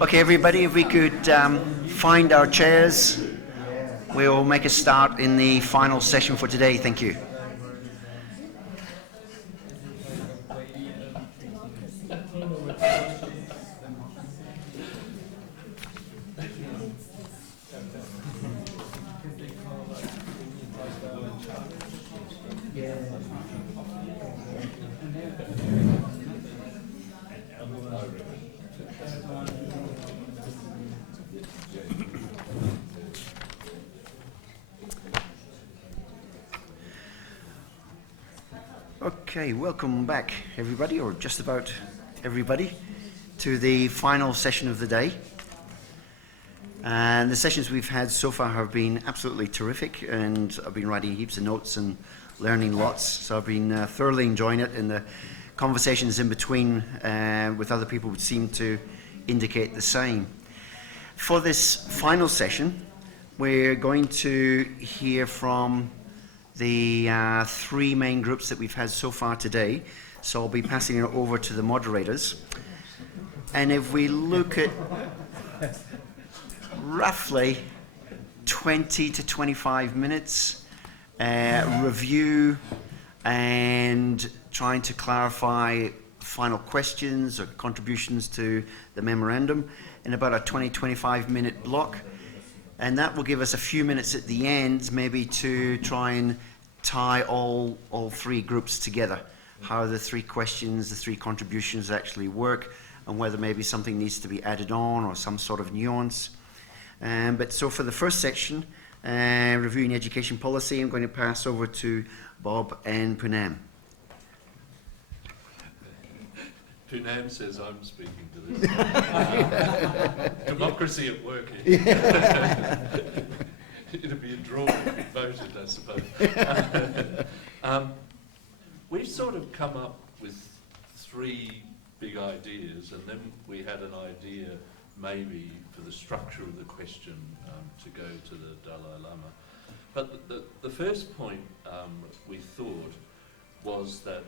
Okay, everybody, if we could find our chairs, we'll make a start in the final session for today. Thank you. Okay, welcome back, everybody, or just about everybody, to the final session of the day. And the sessions we've had so far have been absolutely terrific, and I've been writing heaps of notes and learning lots, so I've been thoroughly enjoying it, and the conversations in between with other people would seem to indicate the same. For this final session, we're going to hear from the three main groups that we've had so far today. So I'll be passing it over to the moderators. And if we look at roughly 20 to 25 minutes, review and trying to clarify final questions or contributions to the memorandum in about a 20-25 minute block. And that will give us a few minutes at the end, maybe to try and tie all three groups together. How the three questions, the three contributions actually work, and whether maybe something needs to be added on or some sort of nuance. But so for the first section, reviewing education policy, I'm going to pass over to Bob and Poonam. Poonam says I'm speaking to this. Democracy at work here. It'll be a draw if we voted, I suppose. We've sort of come up with three big ideas, and then we had an idea maybe for the structure of the question to go to the Dalai Lama. But the first point we thought was that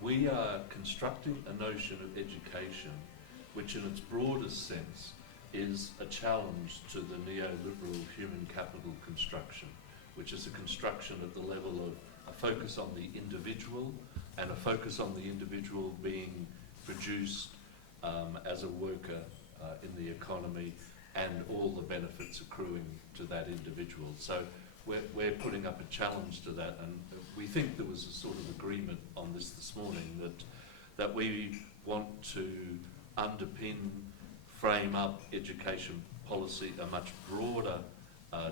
we are constructing a notion of education which in its broadest sense is a challenge to the neoliberal human capital construction, which is a construction at the level of a focus on the individual and a focus on the individual being produced as a worker in the economy and all the benefits accruing to that individual. So we're putting up a challenge to that, and we think there was a sort of agreement on this morning that we want to underpin, frame up education policy, a much broader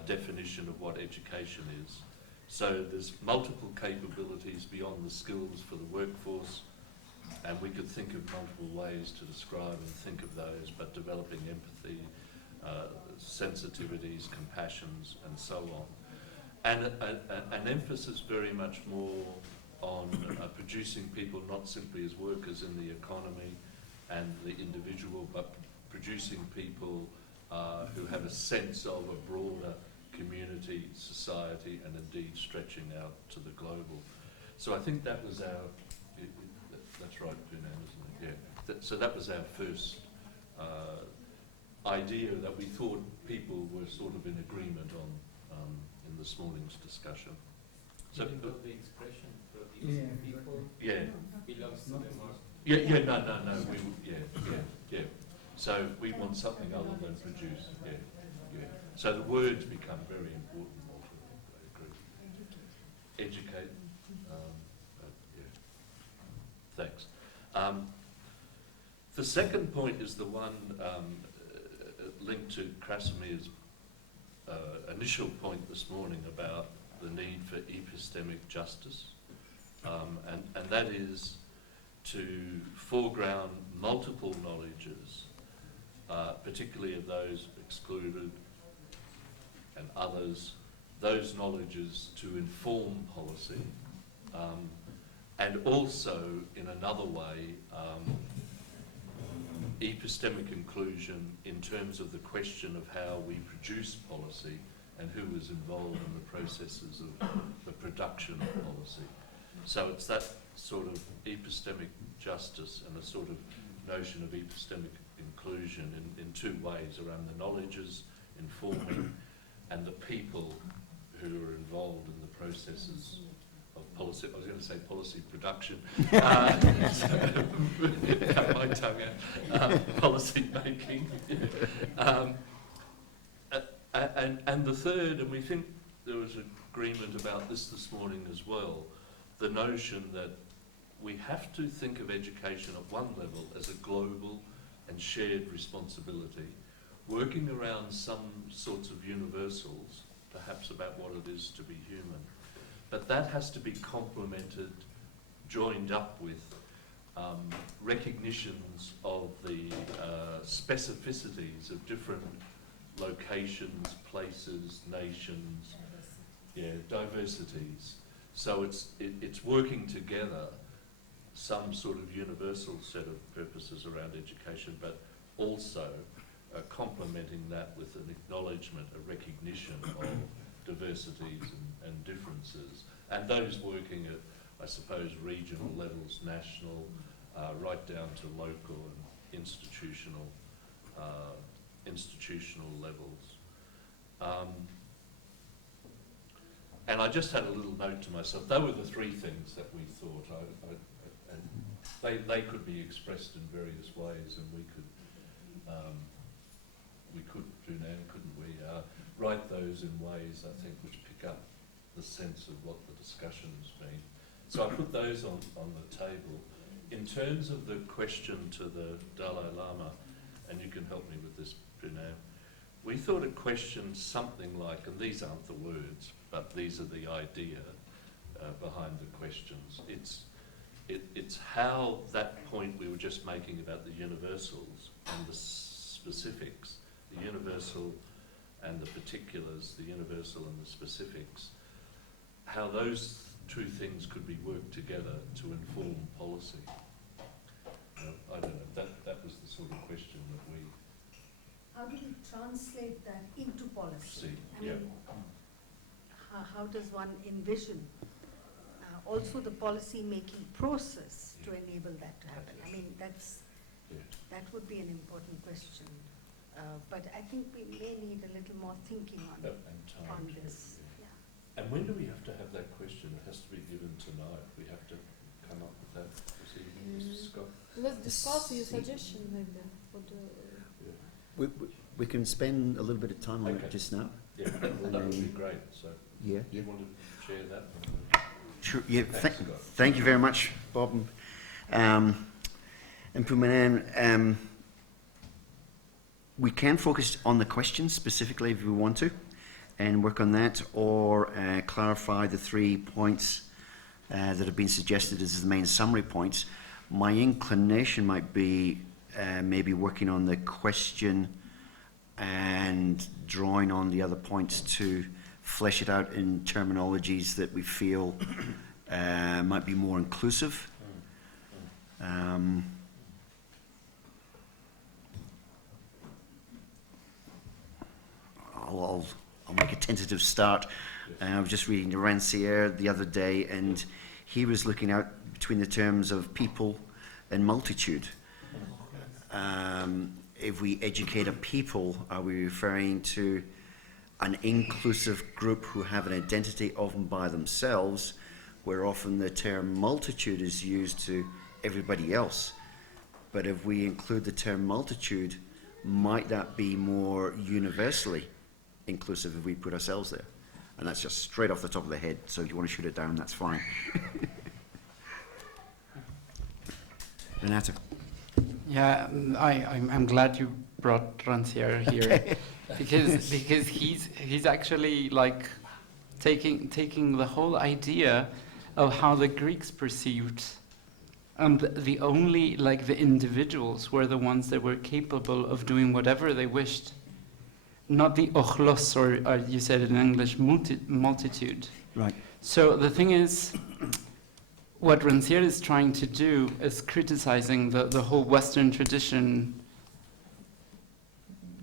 definition of what education is. So there's multiple capabilities beyond the skills for the workforce, and we could think of multiple ways to describe and think of those, but developing empathy, sensitivities, compassions, and so on. And an emphasis very much more on producing people not simply as workers in the economy and the individual, but producing people who have a sense of a broader community, society, and indeed stretching out to the global. So I think that was our, that's right, Poonam, isn't it? Yeah. So that was our first idea that we thought people were sort of in agreement on in this morning's discussion. So even though the expression for these people belongs to the market. No. Yeah. So we want something other than produce. Yeah. So the words become very important. I agree. Educate. Thanks. The second point is the one linked to Krasimir's initial point this morning about the need for epistemic justice, and that is to foreground multiple knowledges, particularly of those excluded and others, those knowledges to inform policy, and also in another way epistemic inclusion in terms of the question of how we produce policy and who is involved in the processes of the production of policy. So it's that sort of epistemic justice and a sort of notion of epistemic inclusion in two ways, around the knowledges informing and the people who are involved in the processes of policy. I was going to say policy production. Cut my tongue out. Policy making. And the third, and we think there was agreement about this morning as well, the notion that we have to think of education at one level as a global and shared responsibility, working around some sorts of universals, perhaps about what it is to be human. But that has to be complemented, joined up with recognitions of the specificities of different locations, places, nations, diversities. So it's working together some sort of universal set of purposes around education, but also complementing that with an acknowledgement, a recognition of diversities and differences, and those working at, I suppose, regional levels, national, right down to local and institutional levels. And I just had a little note to myself. They were the three things that we thought. And they could be expressed in various ways, and we could, Junan, couldn't we, write those in ways, I think, which pick up the sense of what the discussion's been. So I put those on the table. In terms of the question to the Dalai Lama, and you can help me with this, Junan, we thought a question something like, and these aren't the words, but these are the idea behind the questions. It's how that point we were just making about the universals and the specifics, the universal and the particulars, the universal and the specifics, how those two things could be worked together to inform policy. I don't know, that was the sort of question that we... How do we translate that into policy? I mean, how does one envision also the policy-making process to enable that to happen? I mean, that would be an important question. But I think we may need a little more thinking on this. Yeah. And when do we have to have that question? It has to be given tonight. We have to come up with that this evening, Mr. Scott. Let's discuss your suggestion maybe. We can spend a little bit of time on it just now. Yeah, that would be great. So, yeah. Do you want to share that? Sure. Yeah. Thank you very much, Bob and Pumanan. We can focus on the questions specifically if we want to, and work on that, or clarify the 3 points that have been suggested as the main summary points. My inclination might be maybe working on the question and drawing on the other points to flesh it out in terminologies that we feel might be more inclusive. I'll make a tentative start. I was just reading Rancière the other day, and he was looking out between the terms of people and multitude. If we educate a people, are we referring to an inclusive group who have an identity of and by themselves, where often the term multitude is used to everybody else? But if we include the term multitude, might that be more universally inclusive if we put ourselves there? And that's just straight off the top of the head, so if you want to shoot it down, that's fine. Renato. Yeah, I'm glad you brought Rancière here. Okay. because he's actually like taking the whole idea of how the Greeks perceived, and the only, like, the individuals were the ones that were capable of doing whatever they wished, not the ochlos, or you said in English, multitude. Right. So the thing is, what Rancière is trying to do is criticizing the whole Western tradition,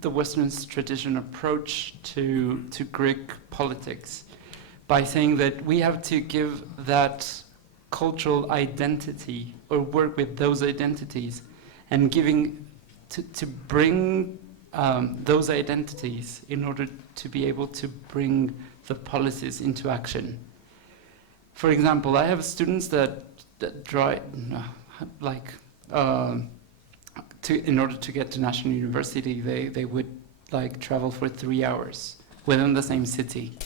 the Western tradition approach to Greek politics, by saying that we have to give that cultural identity or work with those identities and giving to bring those identities in order to be able to bring the policies into action. For example, I have students that try, in order to get to National University, they would like travel for 3 hours within the same city,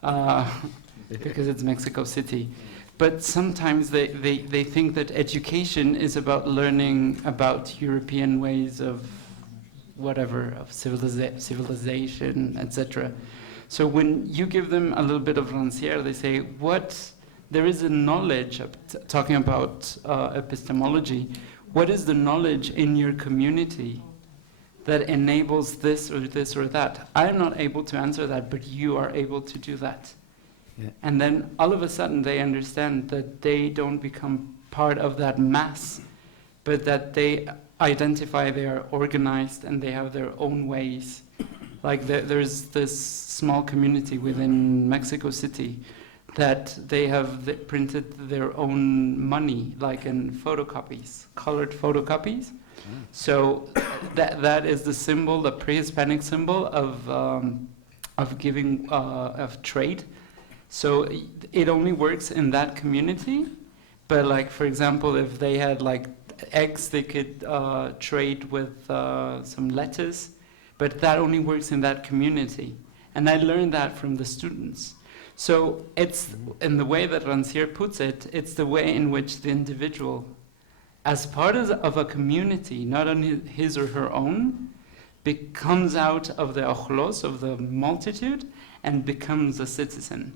because it's Mexico City. But sometimes they think that education is about learning about European ways of whatever, of civilization, etc. So when you give them a little bit of Rancière, they say, there is a knowledge, talking about epistemology, what is the knowledge in your community that enables this or this or that? I'm not able to answer that, but you are able to do that. Yeah. And then all of a sudden they understand that they don't become part of that mass, but that they identify they are organized and they have their own ways. Like there's this small community within Mexico City that they have printed their own money, like in photocopies, colored photocopies. So that is the symbol, the pre-Hispanic symbol of giving, of trade. So it only works in that community, but like, for example, if they had like eggs, they could trade with some lettuce, but that only works in that community. And I learned that from the students. So it's, in the way that Rancière puts it, it's the way in which the individual, as part of a community, not on his or her own, comes out of the ojlos, of the multitude, and becomes a citizen.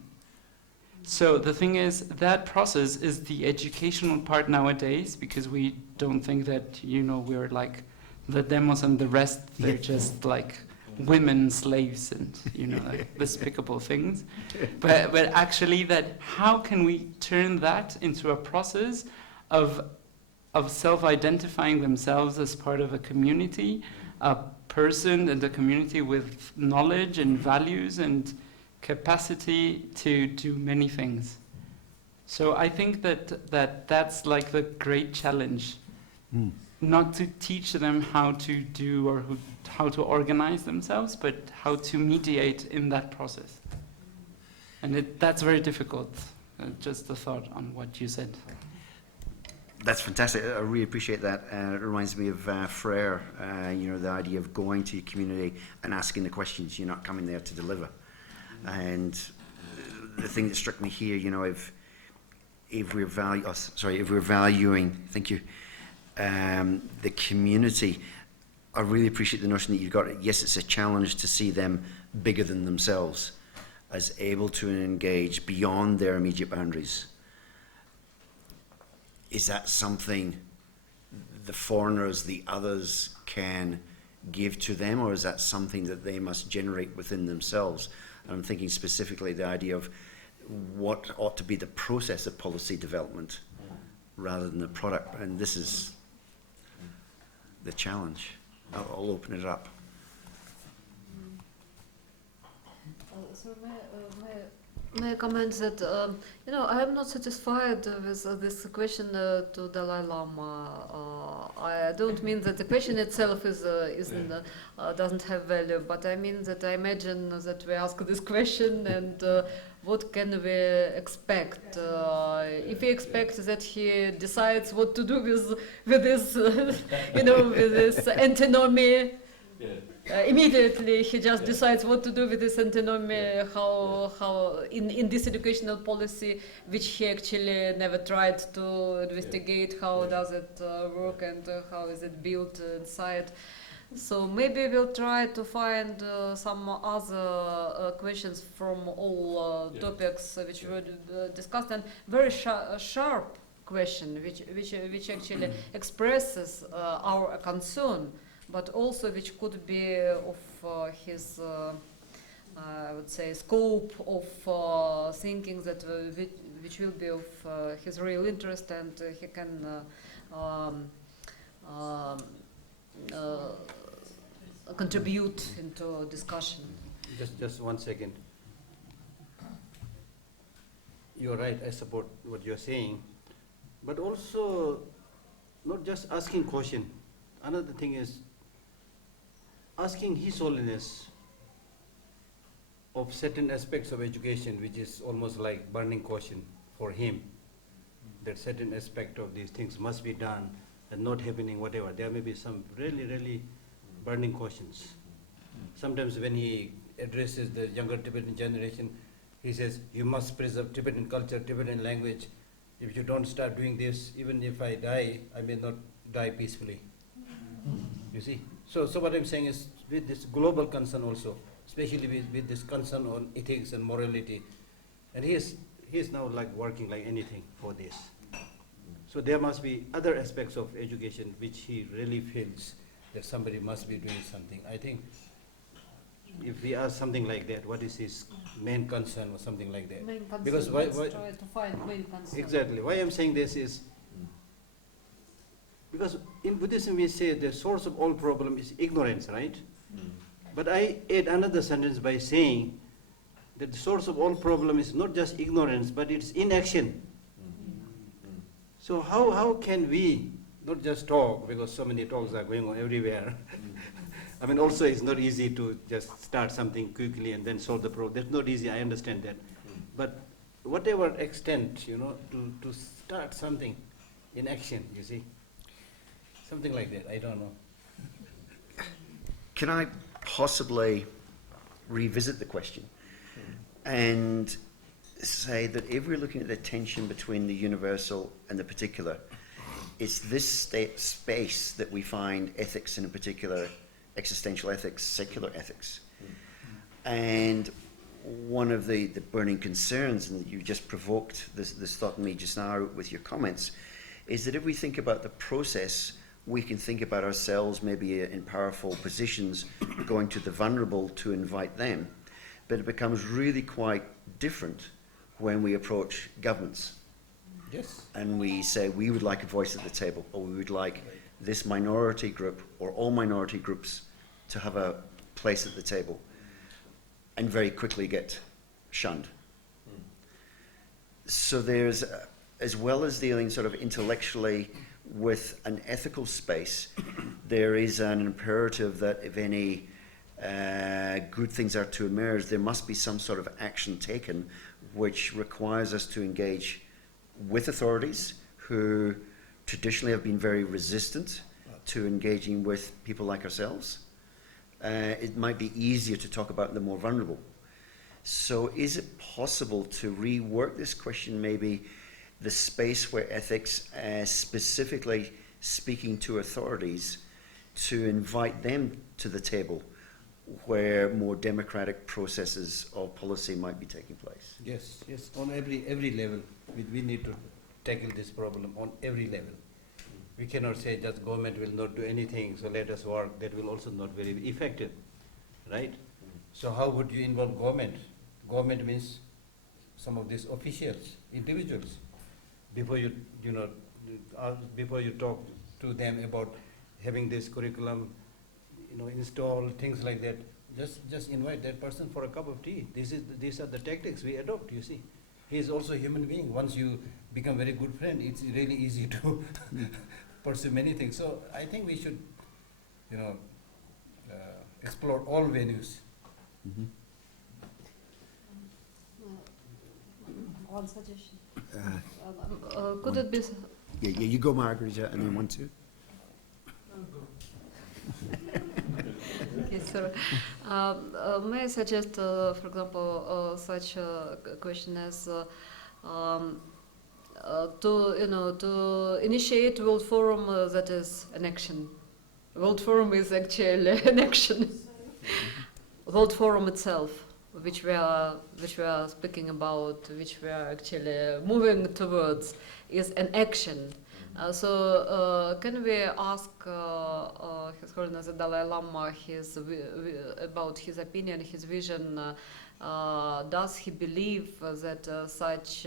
So the thing is, that process is the educational part nowadays, because we don't think that, we're like the demos and the rest, they're just like women slaves and, like despicable things. But actually that, how can we turn that into a process of self-identifying themselves as part of a community, a person and a community with knowledge and values and capacity to do many things. So I think that's like the great challenge. Not to teach them how to do or how to organize themselves, but how to mediate in that process. And that's very difficult. Just a thought on what you said. That's fantastic. I really appreciate that. It reminds me of Frere, the idea of going to your community and asking the questions. You're not coming there to deliver. And the thing that struck me here, if we're valuing, thank you, the community, I really appreciate the notion that you've got. Yes, it's a challenge to see them bigger than themselves, as able to engage beyond their immediate boundaries. Is that something the foreigners, the others, can give to them, or is that something that they must generate within themselves? And I'm thinking specifically the idea of what ought to be the process of policy development rather than the product. And this is the challenge. I'll open it up. So may I comment that I am not satisfied with this question to Dalai Lama. I don't mean that the question itself doesn't have value, but I mean that I imagine that we ask this question and what can we expect? If we expect that he decides what to do with this, with this antinomy. Immediately he just decides what to do with this antinomy, how in this educational policy, which he actually never tried to investigate, how does it work and how is it built inside. So maybe we'll try to find some other questions from all topics which were discussed, and very sharp question which actually expresses our concern, but also which could be of his, I would say, scope of thinking that which will be of his real interest, and he can contribute into discussion. Just 1 second. You're right, I support what you're saying, but also not just asking question. Another thing is asking His Holiness of certain aspects of education, which is almost like burning question for him, that certain aspect of these things must be done and not happening, whatever. There may be some really, really burning questions. Sometimes when he addresses the younger Tibetan generation, he says, you must preserve Tibetan culture, Tibetan language. If you don't start doing this, even if I die, I may not die peacefully. You see? So what I'm saying is, with this global concern also, especially with this concern on ethics and morality, and he is now like working like anything for this. So there must be other aspects of education which he really feels that somebody must be doing something. I think if we ask something like that, what is his main concern or something like that? Main concern. Because Let's try to find main concern. Exactly. Why I'm saying this is because in Buddhism we say the source of all problem is ignorance, right? But I add another sentence by saying that the source of all problem is not just ignorance, but it's inaction. So how can we not just talk, because so many talks are going on everywhere. I mean, also it's not easy to just start something quickly and then solve the problem. That's not easy, I understand that. But whatever extent, to start something in action, you see. Something like that, I don't know. Can I possibly revisit the question and say that if we're looking at the tension between the universal and the particular, it's this space that we find ethics, and in particular existential ethics, secular ethics. And one of the burning concerns, and you just provoked this thought in me just now with your comments, is that if we think about the process, we can think about ourselves maybe in powerful positions, going to the vulnerable to invite them. But it becomes really quite different when we approach governments. Yes. And we say we would like a voice at the table, or we would like this minority group or all minority groups to have a place at the table, and very quickly get shunned. So there's, as well as dealing sort of intellectually with an ethical space, there is an imperative that if any good things are to emerge, there must be some sort of action taken which requires us to engage with authorities who traditionally have been very resistant to engaging with people like ourselves. It might be easier to talk about the more vulnerable. So is it possible to rework this question, maybe the space where ethics, specifically speaking to authorities, to invite them to the table where more democratic processes of policy might be taking place? Yes, on every level, we need to tackle this problem on every level. We cannot say just government will not do anything, so let us work. That will also not very effective, right? So how would you involve government? Government means some of these officials, individuals. Before you talk to them about having this curriculum, install things like that, just invite that person for a cup of tea. These are the tactics we adopt, you see. He is also a human being. Once you become very good friend, it's really easy to pursue many things. So I think we should, explore all venues. Mm-hmm. One suggestion. Could it be? Yeah, you go, Margarita, and then 1, 2. Yes, sir. May I suggest, for example, such a question as to initiate World Forum that is an action. World Forum is actually an action. World Forum itself, which we are speaking about, which we are actually moving towards, is an action. So can we ask His Holiness the Dalai Lama about his opinion, his vision? Does he believe that such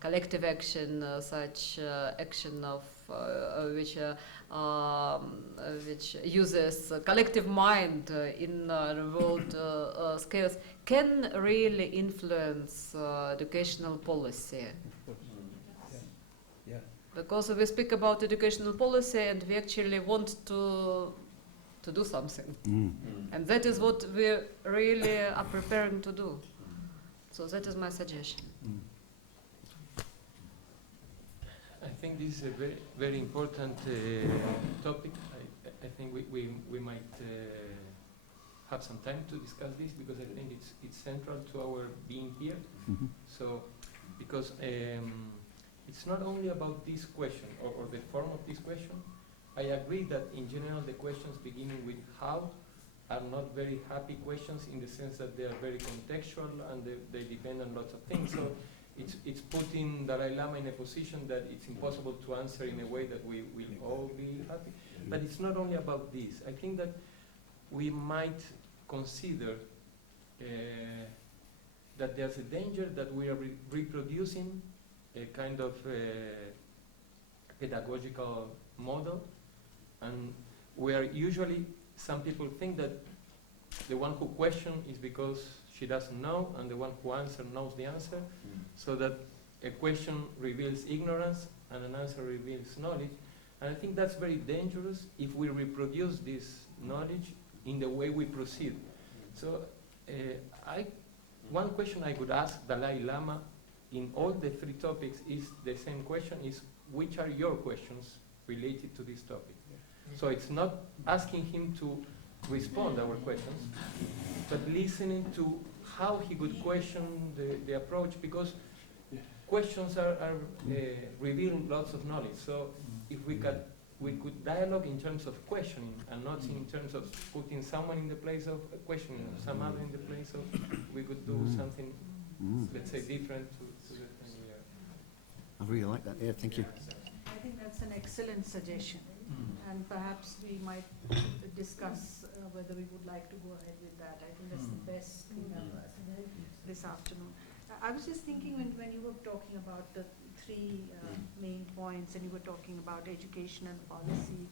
collective action, such action of which uses collective mind in world scales, can really influence educational policy? because we speak about educational policy and we actually want to do something. And that is what we really are preparing to do. So that is my suggestion. I think this is a very, very important topic. I think we might have some time to discuss this because I think it's central to our being here. So, because it's not only about this question or the form of this question. I agree that in general the questions beginning with how are not very happy questions in the sense that they are very contextual and they depend on lots of things. So it's putting Dalai Lama in a position that it's impossible to answer in a way that we will all be happy. But it's not only about this. I think that we might consider that there's a danger that we are reproducing a kind of pedagogical model, and where usually some people think that the one who questions is because she doesn't know, and the one who answers knows the answer, so that a question reveals ignorance and an answer reveals knowledge. And I think that's very dangerous if we reproduce this knowledge in the way we proceed. So one question I could ask Dalai Lama in all the three topics is the same question, is which are your questions related to this topic? So it's not asking him to respond our questions, but listening to how he could question the approach, because questions reveal lots of knowledge. So if we could dialogue in terms of questioning and not in terms of putting someone in the place of questioning, some other in the place of, we could do something, let's say, different to the thing we are. I really like that. Yeah, thank you. I think that's an excellent suggestion. And perhaps we might discuss whether we would like to go ahead with that. I think that's the best thing this afternoon. I was just thinking when you were talking about the three main points, and you were talking about education and policy,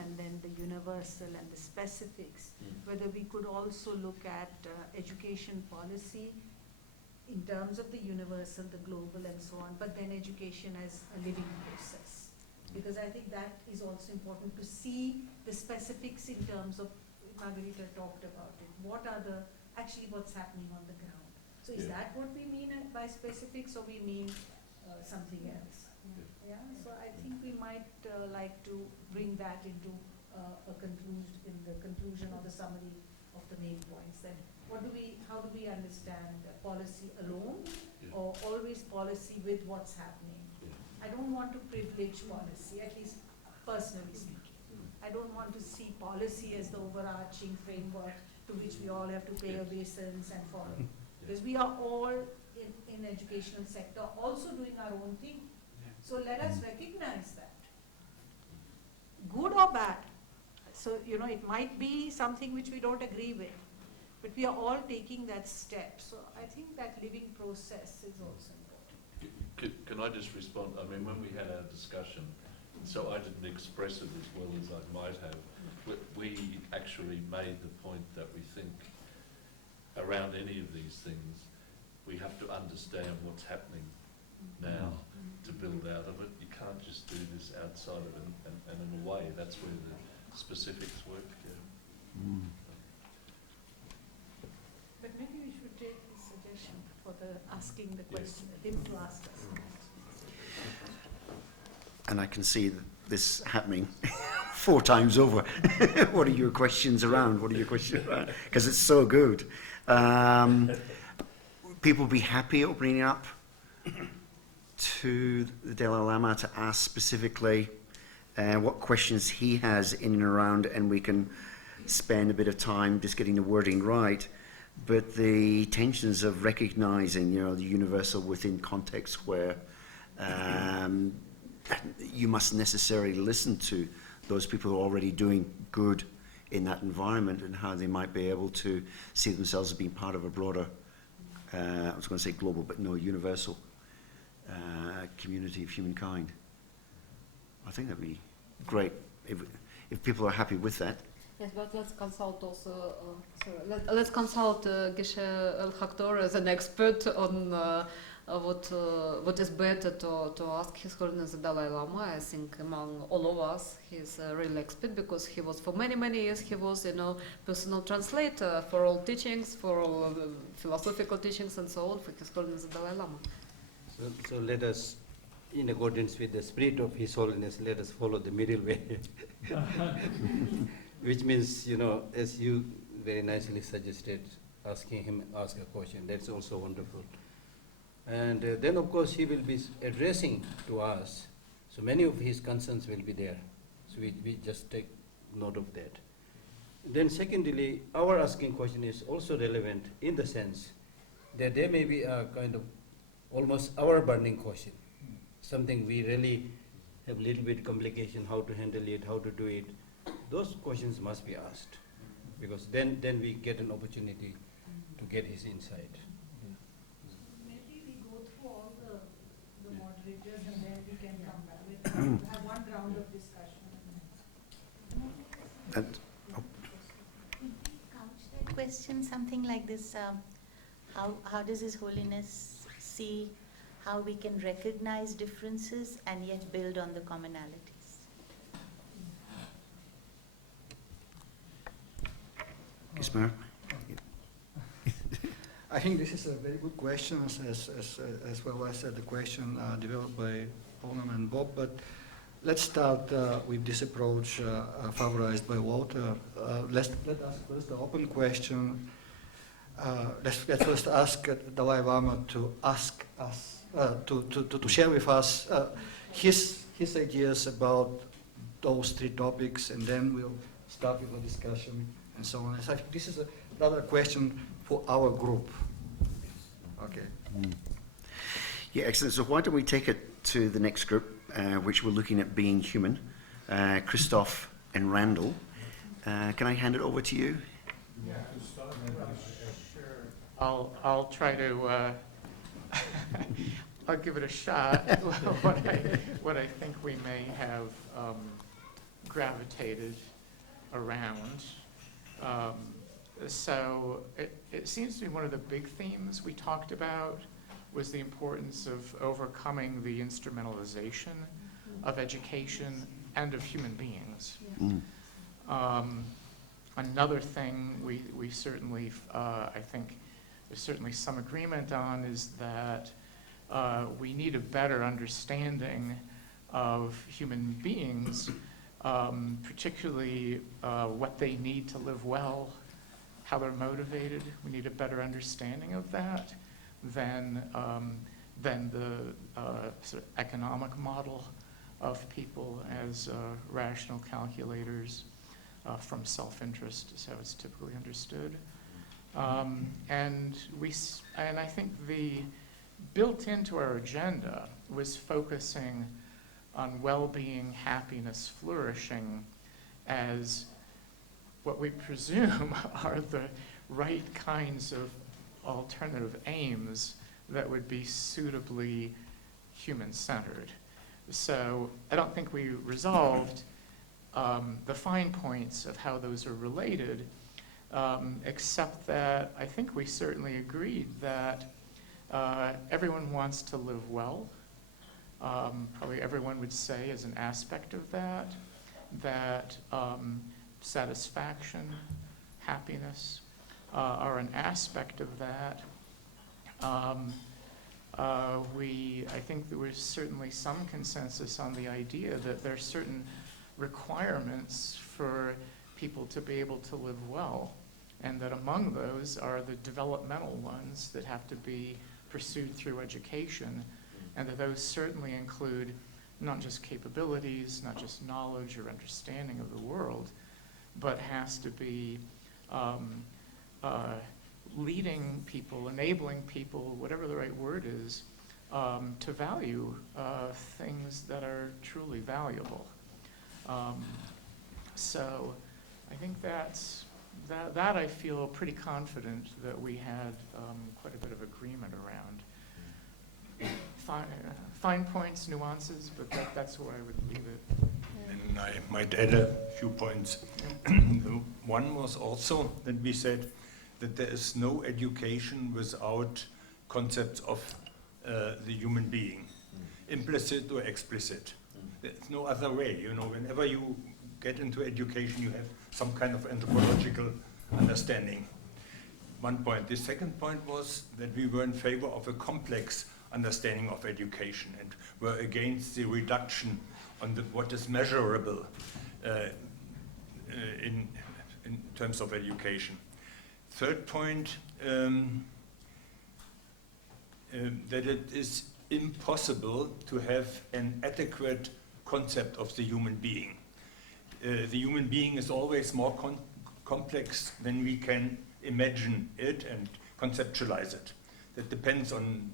and then the universal and the specifics, whether we could also look at education policy in terms of the universal, the global, and so on, but then education as a living process. Because I think that is also important to see the specifics in terms of, Margarita talked about it, what are actually what's happening on the ground. So is that what we mean by specifics, or we mean something else? Yeah. So I think we might like to bring that into in the conclusion or the summary of the main points. Then how do we understand policy alone, or always policy with what's happening? I don't want to privilege policy, at least personally speaking. I don't want to see policy as the overarching framework to which we all have to pay obeisance and follow. Because we are all in educational sector also doing our own thing. So let us recognize that. Good or bad. So, it might be something which we don't agree with, but we are all taking that step. So I think that living process is also important. Can I just respond? I mean, when we had our discussion, so I didn't express it as well as I might have, we actually made the point that we think around any of these things, we have to understand what's happening now to build out of it. You can't just do this outside of it, and in a way, that's where the specifics work. But maybe we should take this suggestion for asking the question, him to ask us. And I can see this happening 4 times over. What are your questions around? What are your questions around? Because it's so good. People be happy opening up to the Dalai Lama to ask specifically what questions he has in and around, and we can spend a bit of time just getting the wording right. But the tensions of recognizing, the universal within context where you must necessarily listen to those people who are already doing good in that environment, and how they might be able to see themselves as being part of a broader, I was going to say global, but no, universal community of humankind. I think that'd be great if people are happy with that. Yes, but let's consult also. Let's consult Geshe El Haktor as an expert on what is better to ask His Holiness the Dalai Lama. I think among all of us, he's a real expert because he was for many years he was personal translator for all teachings, for all philosophical teachings and so on for His Holiness the Dalai Lama. So let us, in accordance with the spirit of His Holiness, let us follow the middle way. Which means, as you very nicely suggested, asking him ask a question. That's also wonderful. And then, of course, he will be addressing to us. So many of his concerns will be there. So we just take note of that. Then secondly, our asking question is also relevant in the sense that there may be a kind of almost our burning question. Something we really have a little bit complication, how to handle it, how to do it. Those questions must be asked, because then we get an opportunity to get his insight. Maybe we go through all the moderators and then we can come back with have one round of discussion. And, Couch that question, something like this, how does His Holiness see how we can recognize differences and yet build on the commonalities? yes, Mayor? I think this is a very good question, as well as the question developed by Ponem and Bob. But let's start with this approach favorized by Walter. Let us first the open question. Let's first ask Dalai Lama to ask us to share with us his ideas about those three topics, and then we'll start with a discussion and so on. So I think this is another question for our group. Okay. Yeah, excellent. So why don't we take it to the next group, which we're looking at being human, Christoph and Randall. Can I hand it over to you? Yeah, sure. I'll try to. I'll give it a shot. what I think we may have gravitated around. So it seems to be one of the big themes we talked about was the importance of overcoming the instrumentalization of education and of human beings. Another thing we certainly, I think there's certainly some agreement on is that we need a better understanding of human beings, particularly what they need to live well, how they're motivated. We need a better understanding of that than the sort of economic model of people as rational calculators from self-interest is how it's typically understood. And I think the built into our agenda was focusing on well-being, happiness, flourishing as what we presume are the right kinds of alternative aims that would be suitably human-centered. So I don't think we resolved the fine points of how those are related, except that I think we certainly agreed that everyone wants to live well. Probably everyone would say as an aspect of that satisfaction, happiness are an aspect of that. I think there was certainly some consensus on the idea that there are certain requirements for people to be able to live well, and that among those are the developmental ones that have to be pursued through education, and that those certainly include not just capabilities, not just knowledge or understanding of the world, but has to be leading people, enabling people, whatever the right word is, to value things that are truly valuable. So I think that I feel pretty confident that we had quite a bit of agreement around. Fine points, nuances, but that's where I would leave it. And I might add a few points. One was also that we said that there is no education without concepts of the human being, implicit or explicit. There's no other way. You know, whenever you get into education, you have some kind of anthropological understanding. One point. The second point was that we were in favor of a complex understanding of education and were against the reduction on what is measurable in terms of education. Third point, that it is impossible to have an adequate concept of the human being. The human being is always more complex than we can imagine it and conceptualize it. That depends on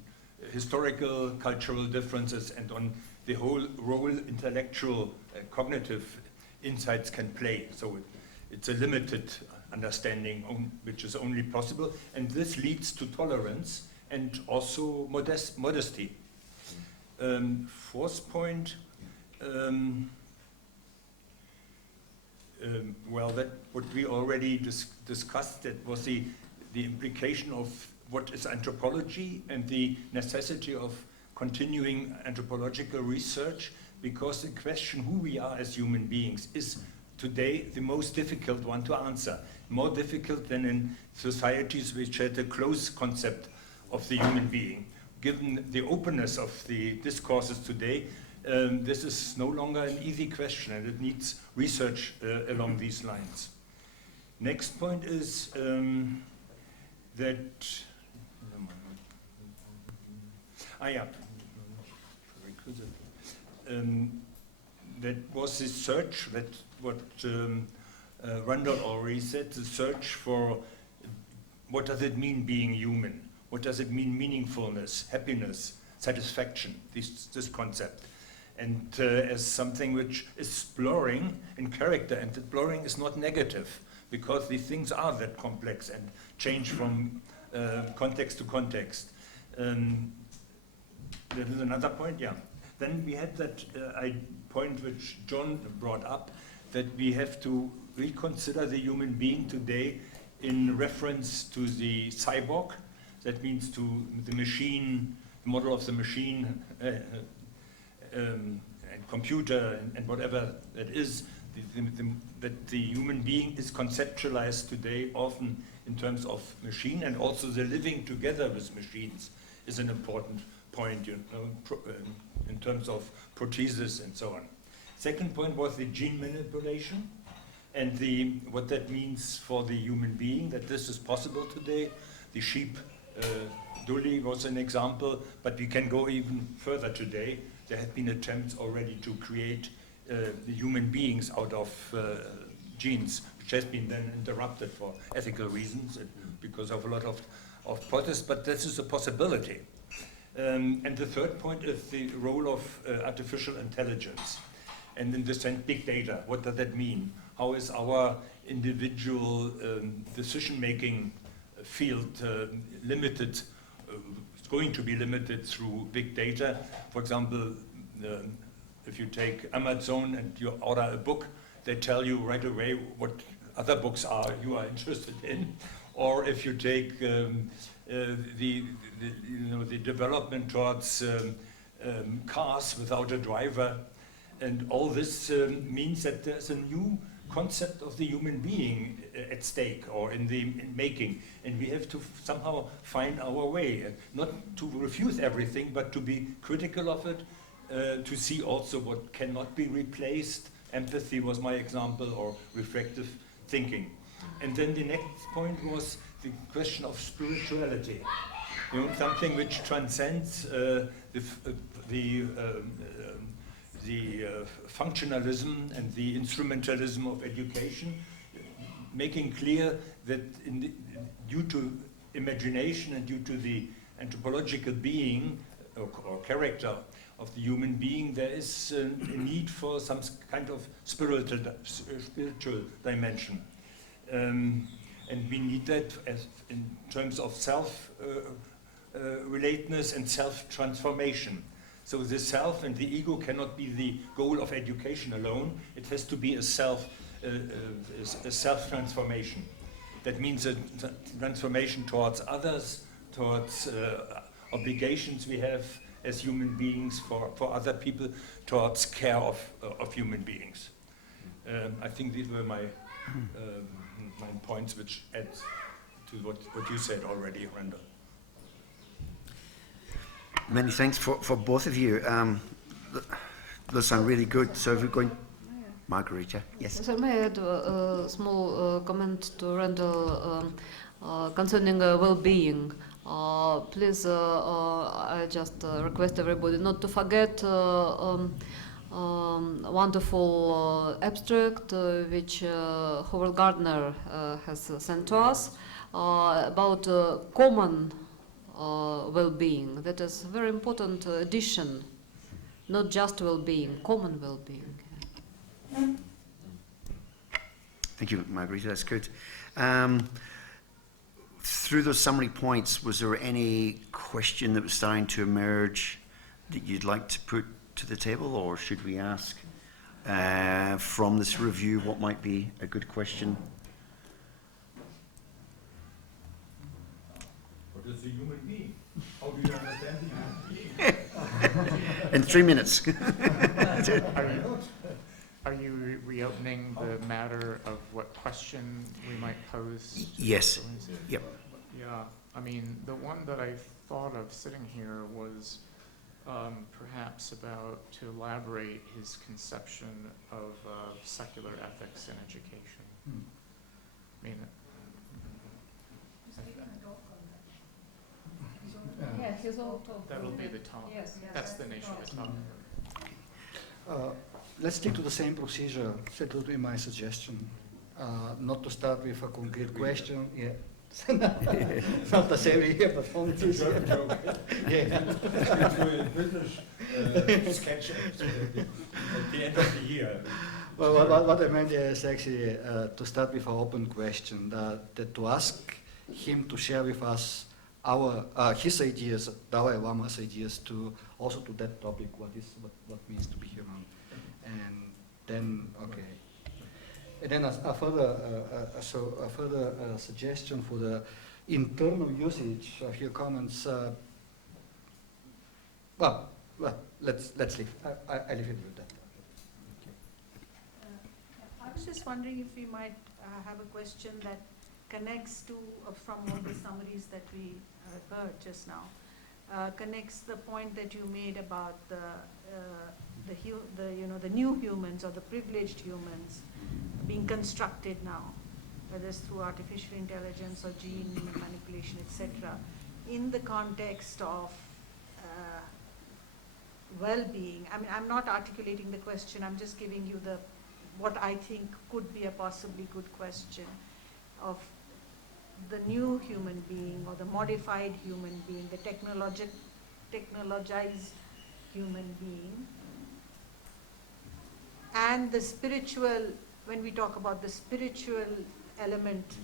historical, cultural differences and on the whole role intellectual, cognitive insights can play. So it's a limited understanding which is only possible, and this leads to tolerance and also modesty. Fourth point, well, that what we already discussed, that was the implication of what is anthropology and the necessity of continuing anthropological research, because the question who we are as human beings is today the most difficult one to answer, more difficult than in societies which had a close concept of the human being. Given the openness of the discourses today, this is no longer an easy question, and it needs research along these lines. Next point is that that was the search, that what Randall already said, the search for what does it mean being human? What does it mean meaningfulness, happiness, satisfaction, this concept? And as something which is blurring in character, and that blurring is not negative, because these things are that complex and change from context to context. There is another point, yeah. Then we had that point which John brought up, that we have to reconsider the human being today in reference to the cyborg. That means to the machine, the model of the machine, and computer, and whatever that is, that the human being is conceptualized today often in terms of machine, and also the living together with machines is an important point, you know, in terms of prothesis and so on. Second point was the gene manipulation and what that means for the human being, that this is possible today. The sheep Dully was an example, but we can go even further today. There have been attempts already to create the human beings out of genes, which has been then interrupted for ethical reasons because of a lot of protests, but this is a possibility. And the third point is the role of artificial intelligence. And in the sense, big data, what does that mean? How is our individual decision-making field limited? It's going to be limited through big data. For example, if you take Amazon and you order a book, they tell you right away what other books you are interested in. Or if you take the development towards cars without a driver, and all this means that there's a new concept of the human being at stake or in making, and we have to somehow find our way, not to refuse everything, but to be critical of it, to see also what cannot be replaced. Empathy was my example, or reflective thinking. And then the next point was the question of spirituality, something which transcends the functionalism and the instrumentalism of education, making clear that due to imagination and due to the anthropological being or character of the human being, there is a need for some kind of spiritual dimension. And we need that in terms of self-relatedness and self-transformation. So the self and the ego cannot be the goal of education alone. It has to be a self-transformation. That means a transformation towards others, towards obligations we have as human beings for other people towards care of human beings. I think these were my points, which add to what you said already, Randall. Many thanks for both of you. Those sound really good. So if we're going, Margarita, yes. So may I add a small comment to Randall concerning well-being? Please, I just request everybody not to forget wonderful abstract which Howard Gardner has sent to us about common well-being. That is a very important addition, not just well-being, common well-being. Thank you, Margarita. That's good. Through those summary points, was there any question that was starting to emerge that you'd like to put to the table, or should we ask from this review what might be a good question? What is the human being? How do you understand the human being? In 3 minutes. Are you reopening the matter of what question we might pose? Yes. Yep. Yeah, I mean, the one that I thought of sitting here was perhaps about to elaborate his conception of secular ethics in education. I mean, Yeah, he's all talking. that'll be the talk. Yes. That's the nature of the talk. Let's stick to the same procedure. That would be my suggestion. Not to start with a concrete question. Yeah. Not the same here, but only this year. Yeah. British sketch at the end of the year. Well, what I meant is actually to start with an open question, that to ask him to share with us his ideas, Dalai Lama's ideas, to also to that topic, what means to be human, and then okay. And then a further suggestion for the internal usage of your comments. Well, let's leave. I leave it with that. I was just wondering if we might have a question that connects to, from all the summaries that we heard just now, connects the point that you made about the new humans or the privileged humans being constructed now, whether it's through artificial intelligence or gene manipulation, etc., in the context of well-being. I mean, I'm not articulating the question, I'm just giving you what I think could be a possibly good question of the new human being or the modified human being, the technologized human being, and the spiritual. When we talk about the spiritual element,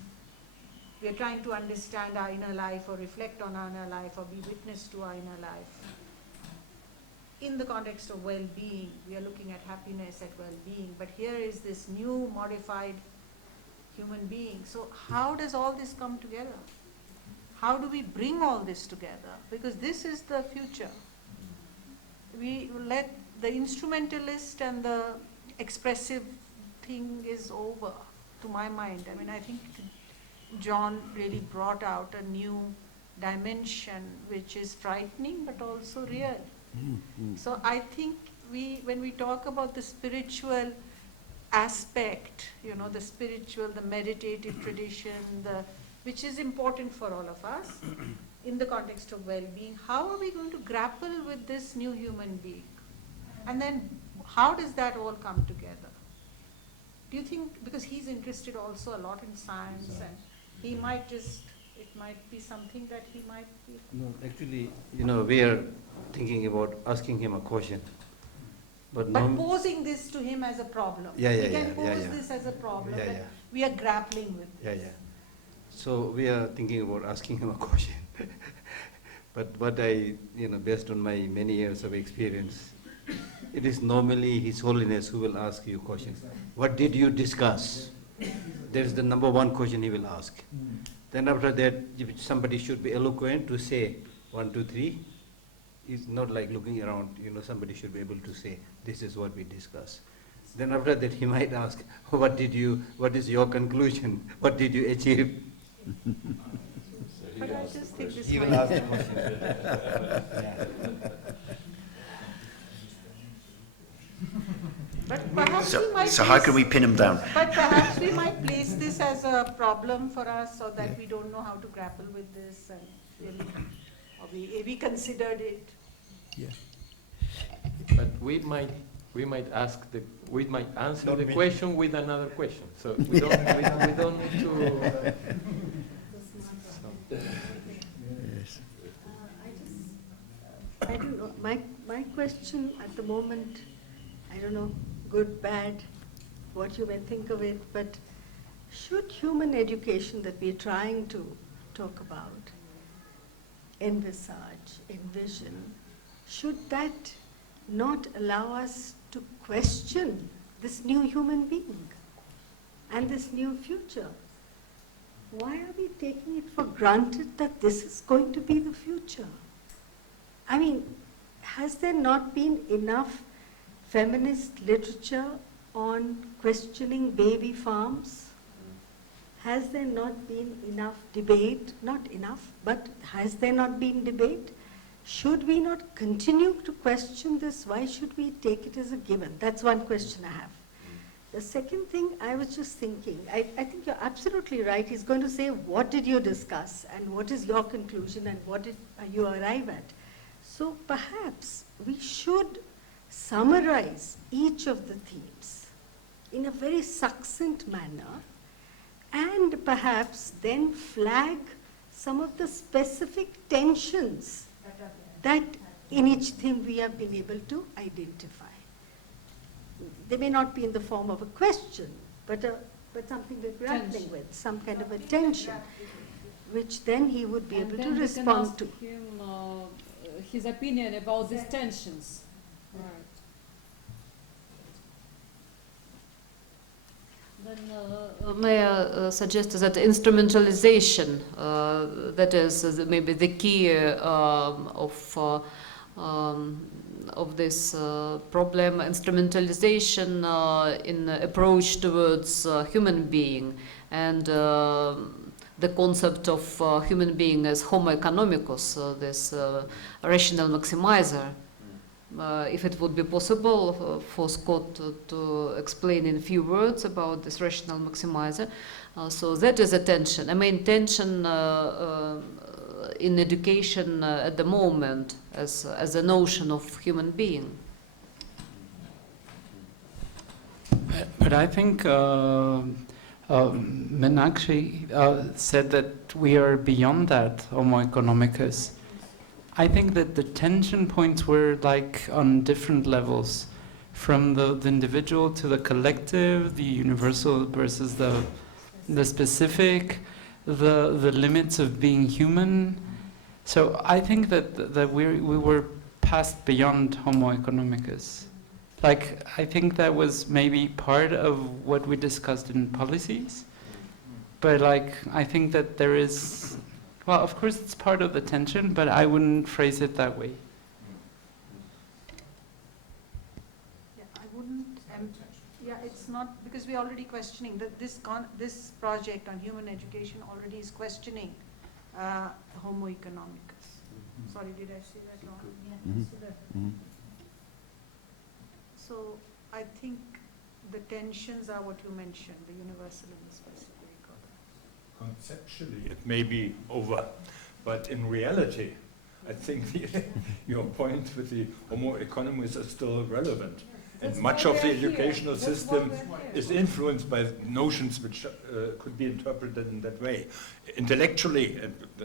we are trying to understand our inner life or reflect on our inner life or be witness to our inner life. In the context of well-being, we are looking at happiness, at well-being, but here is this new modified human being. So how does all this come together? How do we bring all this together? Because this is the future. We let the instrumentalist and the expressive thing is over, to my mind. I mean, I think John really brought out a new dimension which is frightening but also real. So I think when we talk about the spiritual aspect, the spiritual, the meditative tradition, which is important for all of us in the context of well-being, how are we going to grapple with this new human being? And then how does that all come together? Do you think, because he's interested also a lot in science, and he might it might be something that he might be... No, actually, we are thinking about asking him a question. But posing this to him as a problem. We can pose this as a problem that we are grappling with. So we are thinking about asking him a question. But what I, based on my many years of experience, it is normally His Holiness who will ask you questions. What did you discuss? That is the number one question he will ask. Then after that, somebody should be eloquent to say 1, 2, 3. It's not like looking around, somebody should be able to say, this is what we discuss. Then after that he might ask, what is your conclusion? What did you achieve? But I just think this He will might- ask the question. Yeah. But perhaps we might So how place- can we pin them down? But perhaps we might place this as a problem for us, so that we don't know how to grapple with this, and really, or we considered it. But we might answer Not the me. question with another question. So we don't need to. I don't know, my question at the moment, I don't know, good, bad, what you may think of it, but should human education that we're trying to talk about, envision, should that not allow us to question this new human being and this new future? Why are we taking it for granted that this is going to be the future? I mean, has there not been enough feminist literature on questioning baby farms? Has there not been enough debate? Not enough, but has there not been debate? Should we not continue to question this? Why should we take it as a given? That's one question I have. The second thing, I was just thinking, I think you're absolutely right. He's going to say, what did you discuss and what is your conclusion and what did you arrive at? So perhaps we should summarize each of the themes in a very succinct manner and perhaps then flag some of the specific tensions that in each theme we have been able to identify. They may not be in the form of a question, but something we're grappling with, some kind of a tension, which then he would be able to respond to. Him, his opinion about these tensions. Then may I suggest that instrumentalization, that is maybe the key of this problem, instrumentalization in approach towards human being, and the concept of human being as homo economicus, this rational maximizer. If it would be possible for Scott to explain in a few words about this rational maximizer. So that is a tension. I mean, tension in education at the moment as a notion of human being. But I think Meenakshi said that we are beyond that, homo economicus. I think that the tension points were like on different levels, from the individual to the collective, the universal versus the specific, the limits of being human. So I think that we were passed beyond homo economicus. Like, I think that was maybe part of what we discussed in policies, but like, I think that there is, well, of course it's part of the tension, but I wouldn't phrase it that way. Yeah, I wouldn't, yeah, it's not, because we're already questioning, that this project on human education already is questioning homo economicus. Sorry, did I say that wrong? Yeah. So I think the tensions are what you mentioned, the universal and the specific. Conceptually, it may be over, but in reality, I think your point with the homo economicus is still relevant. And much of the educational system is influenced by notions which could be interpreted in that way. Intellectually,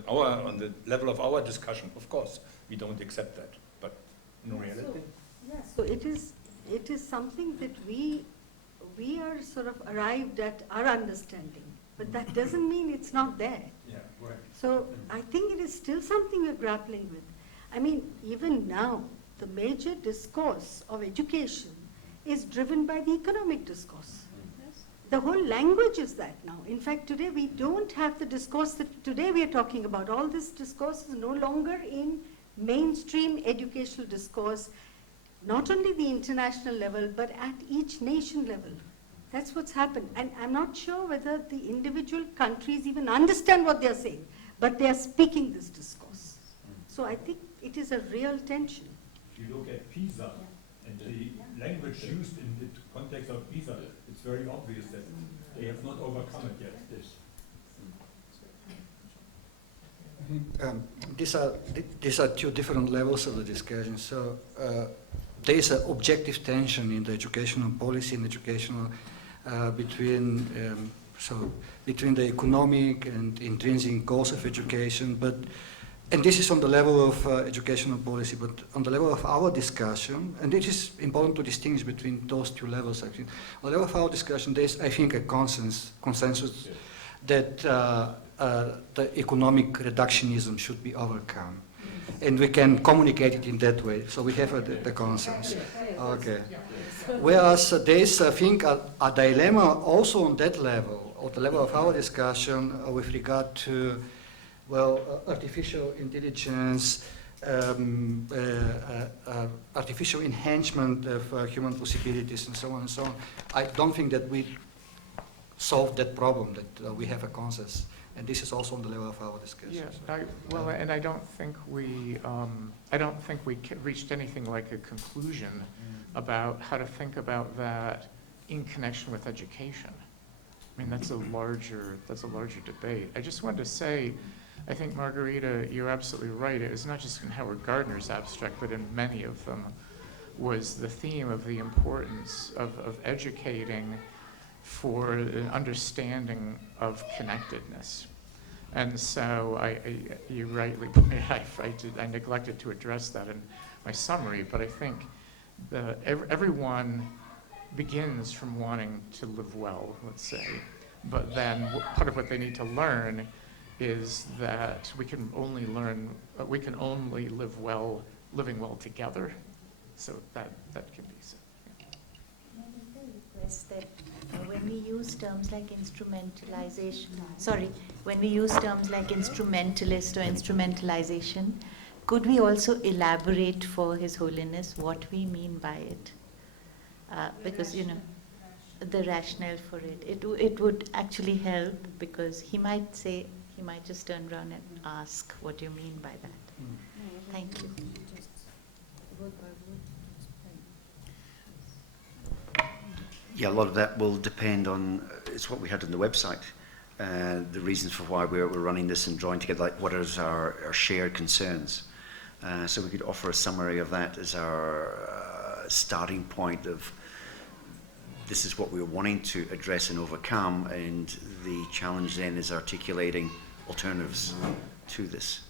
on the level of our discussion, of course, we don't accept that. But in reality? Yes, so it is something that we are sort of arrived at our understanding. But that doesn't mean it's not there. Yeah, right. So I think it is still something we're grappling with. I mean, even now, the major discourse of education is driven by the economic discourse. The whole language is that now. In fact, today we don't have the discourse that today we are talking about. All this discourse is no longer in mainstream educational discourse, not only the international level, but at each nation level. That's what's happened. And I'm not sure whether the individual countries even understand what they're saying, but they are speaking this discourse. So I think it is a real tension. If you look at PISA and the language used in the context of PISA, it's very obvious that they have not overcome it yet. These are two different levels of the discussion. So there is an objective tension in the educational policy and educational between the economic and intrinsic goals of education, and this is on the level of educational policy, but on the level of our discussion, and it is important to distinguish between those two levels, actually. On the level of our discussion, there is, I think, a consensus that the economic reductionism should be overcome. And we can communicate it in that way, so we have the consensus. Okay. Whereas there is, I think, a dilemma also on that level, or the level of our discussion with regard to, well, artificial intelligence, artificial enhancement of human possibilities, and so on and so on. I don't think that we solved that problem, that we have a consensus. And this is also on the level of our discussion. Yeah, and I don't think we reached anything like a conclusion about how to think about that in connection with education. I mean, that's a larger debate. I just wanted to say, I think, Margarita, you're absolutely right. It was not just in Howard Gardner's abstract, but in many of them, was the theme of the importance of educating for an understanding of connectedness. And so you rightly pointed out, I neglected to address that in my summary, but I think everyone begins from wanting to live well, let's say, but then part of what they need to learn is that we can only live well, living well together. So that can be said. Request that when we use terms like when we use terms like instrumentalist or instrumentalization, could we also elaborate for His Holiness what we mean by it? Because, the rationale for it. It would actually help, because he might just turn around and ask what you mean by that. Thank you. Yeah, a lot of that will depend on, it's what we had on the website, the reasons for why we're running this and drawing together, like what is our shared concerns. So we could offer a summary of that as our starting point of this is what we're wanting to address and overcome, and the challenge then is articulating alternatives to this.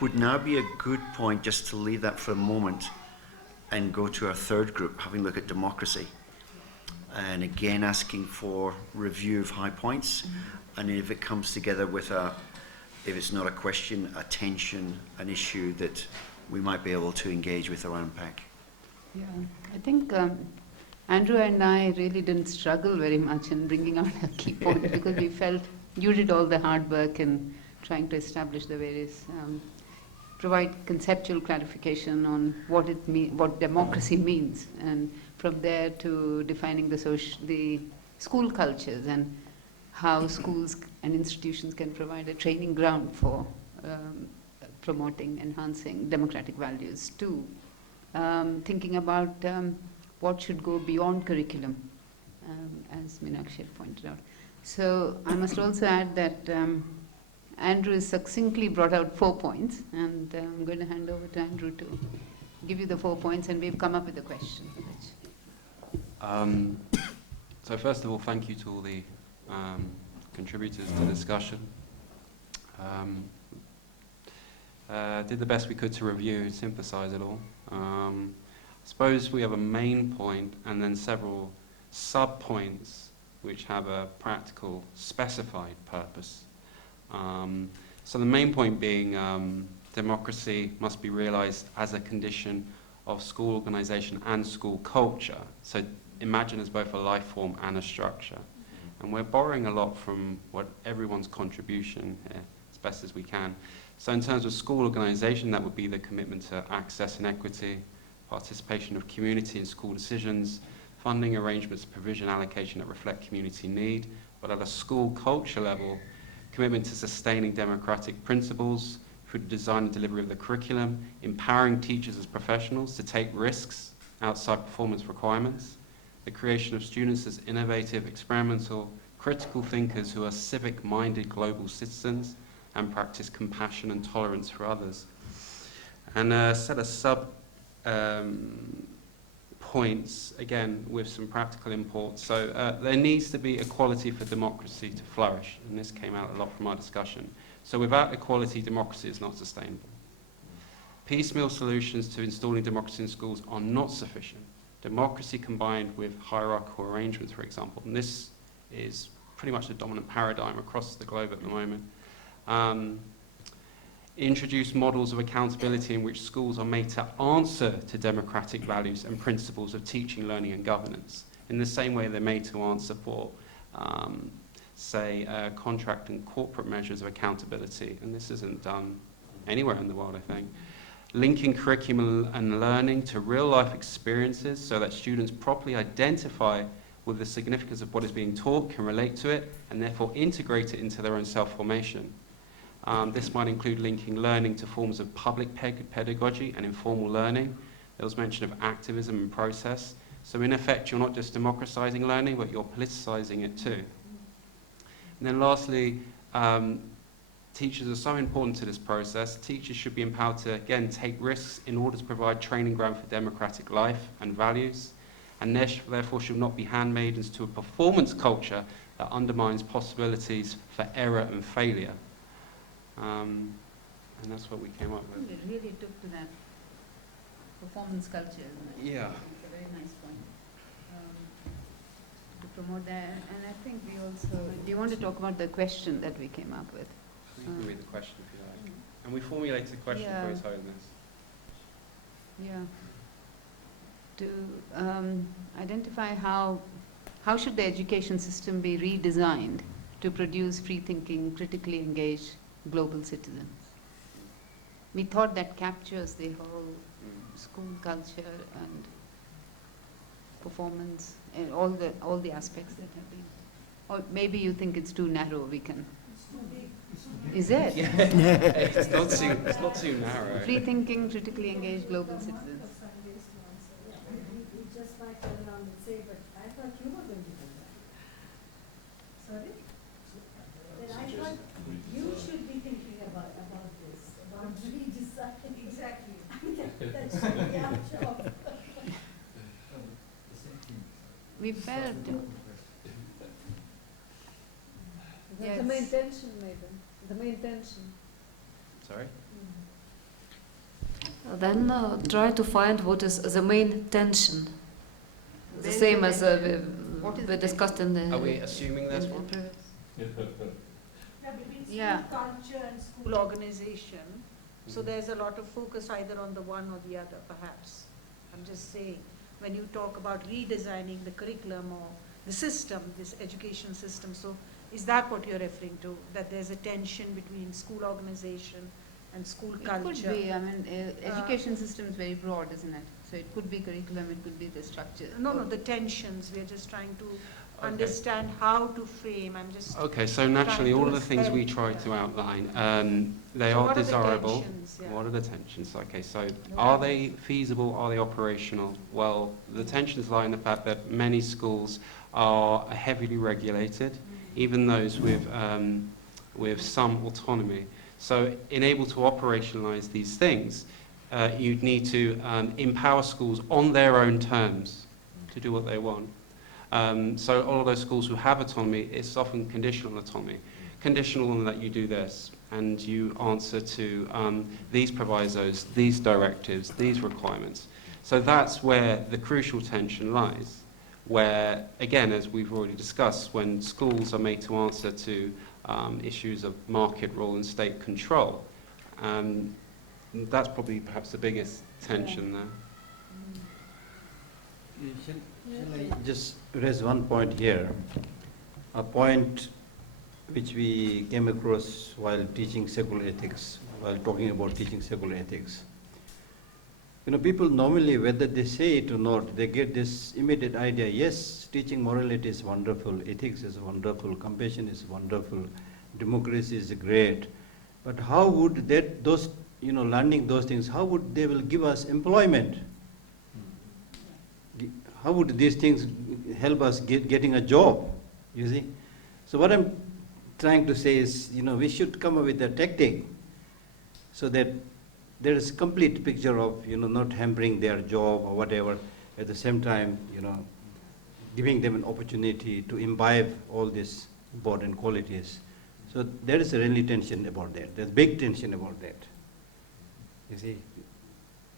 Would now be a good point just to leave that for a moment and go to our third group, having a look at democracy. And again, asking for review of high points. And if it comes together with if it's not a question, a tension, an issue that we might be able to engage with or unpack. Yeah, I think Andrew and I really didn't struggle very much in bringing out a key point because we felt you did all the hard work in trying to establish the various provide conceptual clarification on what democracy means, and from there to defining the school cultures and how schools and institutions can provide a training ground for promoting, enhancing democratic values, to thinking about what should go beyond curriculum, as Meenakshi had pointed out. So I must also add that Andrew has succinctly brought out 4 points, and I'm going to hand over to Andrew to give you the 4 points, and we've come up with a question. So first of all, thank you to all the contributors to the discussion. Did the best we could to review and synthesize it all. I suppose we have a main point and then several sub-points which have a practical specified purpose. So the main point being democracy must be realized as a condition of school organization and school culture. So imagine as both a life form and a structure. And we're borrowing a lot from what everyone's contribution here, as best as we can. So in terms of school organization, that would be the commitment to access and equity, participation of community in school decisions, funding arrangements, provision, allocation that reflect community need. But at a school culture level, commitment to sustaining democratic principles through the design and delivery of the curriculum, empowering teachers as professionals to take risks outside performance requirements, the creation of students as innovative, experimental, critical thinkers who are civic-minded global citizens and practice compassion and tolerance for others. And a set of points, again, with some practical import. So there needs to be equality for democracy to flourish, and this came out a lot from our discussion. So without equality, democracy is not sustainable. Piecemeal solutions to installing democracy in schools are not sufficient. Democracy combined with hierarchical arrangements, for example, and this is pretty much the dominant paradigm across the globe at the moment. Introduce models of accountability in which schools are made to answer to democratic values and principles of teaching, learning and governance, in the same way they're made to answer for, say, contract and corporate measures of accountability, and this isn't done anywhere in the world, I think. Linking curriculum and learning to real-life experiences so that students properly identify with the significance of what is being taught, can relate to it, and therefore integrate it into their own self-formation. This might include linking learning to forms of public pedagogy and informal learning. There was mention of activism and process. So in effect, you're not just democratizing learning, but you're politicizing it too. And then lastly, teachers are so important to this process. Teachers should be empowered to, again, take risks in order to provide training ground for democratic life and values, and therefore should not be handmaidens to a performance culture that undermines possibilities for error and failure. And that's what we came up with. It really took to that performance culture, isn't it? Yeah. It's a very nice point. To promote that, and I think we also, do you want to talk about the question that we came up with? You can read the question if you like. And we formulated the question for His Holiness. Yeah. To identify how should the education system be redesigned to produce free-thinking, critically engaged global citizens. We thought that captures the whole school culture and performance and all the aspects that have been. Or maybe you think it's too narrow. We can. It's too big. Is it? It's not too narrow. Free-thinking, critically engaged global citizens. We just might turn around and say, but I thought you were going to do that. Sorry? Then I thought you should be thinking about this, about redesign. Exactly. Yeah, sure. We felt. That's the main tension, maybe. The main tension. Sorry? Then try to find what is the main tension. The Where is same the as tension? What is we the discussed in the. Are we assuming there's one? Yeah, between school Yeah. culture and school organization. So there's a lot of focus either on the one or the other, perhaps. I'm just saying, when you talk about redesigning the curriculum or the system, this education system, so is that what you're referring to? That there's a tension between school organization and school culture? It could be. I mean, education system is very broad, isn't it? So it could be curriculum, it could be the structure. No, the tensions. We're just trying to understand how to frame. I'm just. Okay, so naturally, trying all to of the things we help. tried to outline, they So are what are the desirable. tensions? Yeah. What are the tensions? Okay, so are they feasible? Are they operational? Well, the tensions lie in the fact that many schools are heavily regulated, even those with some autonomy. So, in able to operationalize these things, you'd need to empower schools on their own terms to do what they want. So all of those schools who have autonomy, it's often conditional autonomy. Conditional on that you do this, and you answer to these provisos, these directives, these requirements. So that's where the crucial tension lies, where, again, as we've already discussed, when schools are made to answer to issues of market rule and state control, that's probably perhaps the biggest tension there. Shall I just raise one point here? A point which we came across while teaching secular ethics, while talking about teaching secular ethics. You know, people normally, whether they say it or not, they get this immediate idea, yes, teaching morality is wonderful, ethics is wonderful, compassion is wonderful, democracy is great, but how would that, those, you know, learning those things, how would they will give us employment? How would these things help us getting a job, you see? So what I'm trying to say is, you know, we should come up with a tactic so that there is a complete picture of, you know, not hampering their job or whatever, at the same time, you know, giving them an opportunity to imbibe all these important qualities. So there is a really tension about that. There's big tension about that. You see,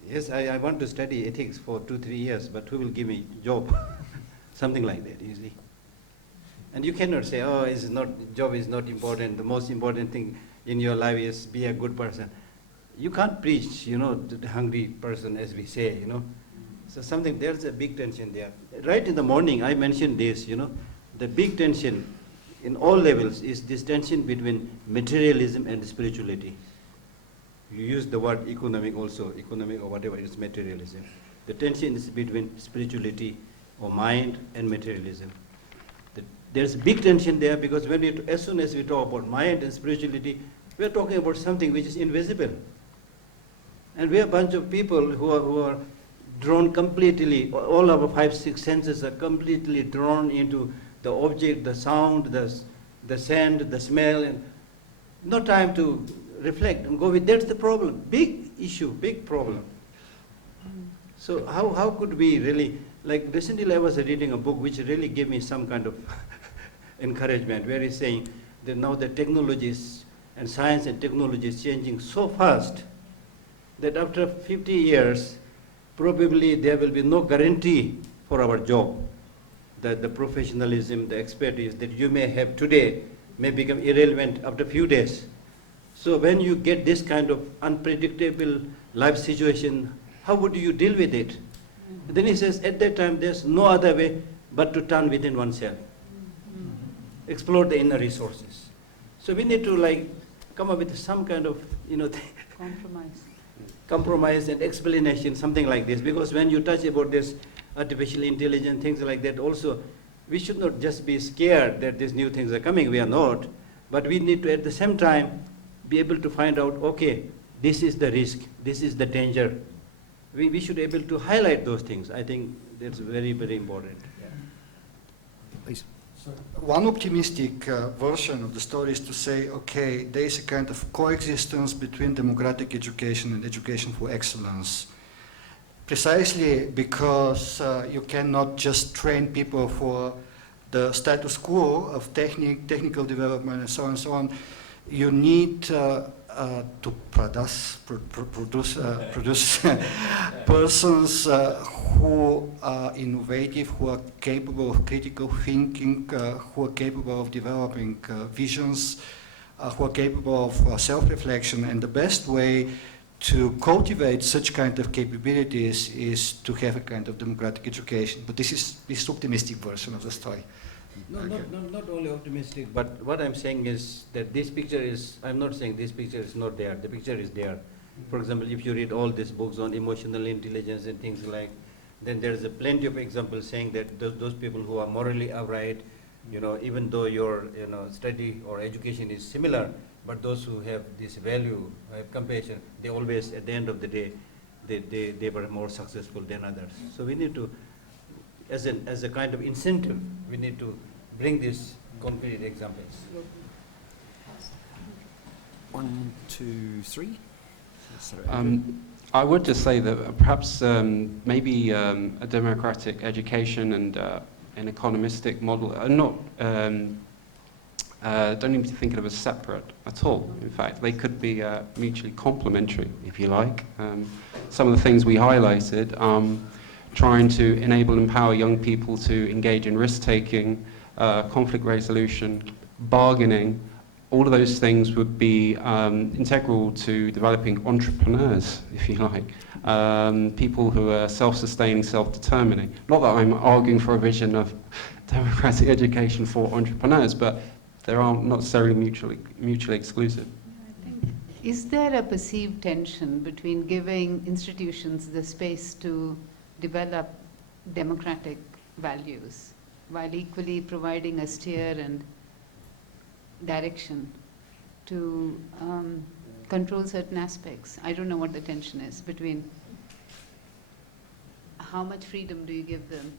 yes, I want to study ethics for 2-3 years, but who will give me job? Something like that, you see. And you cannot say, oh, it's not, job is not important. The most important thing in your life is be a good person. You can't preach, you know, to the hungry person, as we say, you know. So something, there's a big tension there. Right in the morning, I mentioned this, you know, the big tension in all levels is this tension between materialism and spirituality. You use the word economic also, economic or whatever, it's materialism. The tension is between spirituality or mind and materialism. There's big tension there because when we, as soon as we talk about mind and spirituality, we're talking about something which is invisible. And we are a bunch of people who are drawn completely, all our 5-6 senses are completely drawn into the object, the sound, the scent, the smell, and no time to reflect and go with, that's the problem. Big issue, big problem. So how could we really, like recently I was reading a book which really gave me some kind of encouragement, where he's saying that now the technologies and science and technology is changing so fast that after 50 years, probably there will be no guarantee for our job. That the professionalism, the expertise that you may have today may become irrelevant after a few days. So when you get this kind of unpredictable life situation, how would you deal with it? Then he says, at that time, there's no other way but to turn within oneself. Explore the inner resources. So we need to like come up with some kind of, you know, compromise and explanation, something like this. Because when you touch about this artificial intelligence, things like that, also, we should not just be scared that these new things are coming. We are not. But we need to, at the same time, be able to find out, okay, this is the risk, this is the danger. We should be able to highlight those things. I think that's very, very important. Yeah. Please. So one optimistic version of the story is to say, okay, there is a kind of coexistence between democratic education and education for excellence. Precisely because you cannot just train people for the status quo of technical development and so on. You need to produce persons who are innovative, who are capable of critical thinking, who are capable of developing visions, who are capable of self-reflection. And the best way to cultivate such kind of capabilities is to have a kind of democratic education. But this is optimistic version of the story. No, okay. Not only optimistic, but what I'm saying is that this picture is, I'm not saying this picture is not there, the picture is there. For example, if you read all these books on emotional intelligence and things like, then there's a plenty of examples saying that those people who are morally upright, you know, even though your study or education is similar, but those who have this value, have compassion, they always, at the end of the day, they were more successful than others. So we need to, as a kind of incentive, we need to bring these concrete examples. 1, 2, 3. I would just say that perhaps maybe a democratic education and an economistic model are not, don't need to think of them as separate at all. In fact, they could be mutually complementary, if you like. Some of the things we highlighted, trying to enable and empower young people to engage in risk-taking, conflict resolution, bargaining, all of those things would be integral to developing entrepreneurs, if you like, people who are self-sustaining, self-determining. Not that I'm arguing for a vision of democratic education for entrepreneurs, but they aren't necessarily mutually exclusive. Is there a perceived tension between giving institutions the space to develop democratic values while equally providing a steer and direction to control certain aspects? I don't know what the tension is between how much freedom do you give them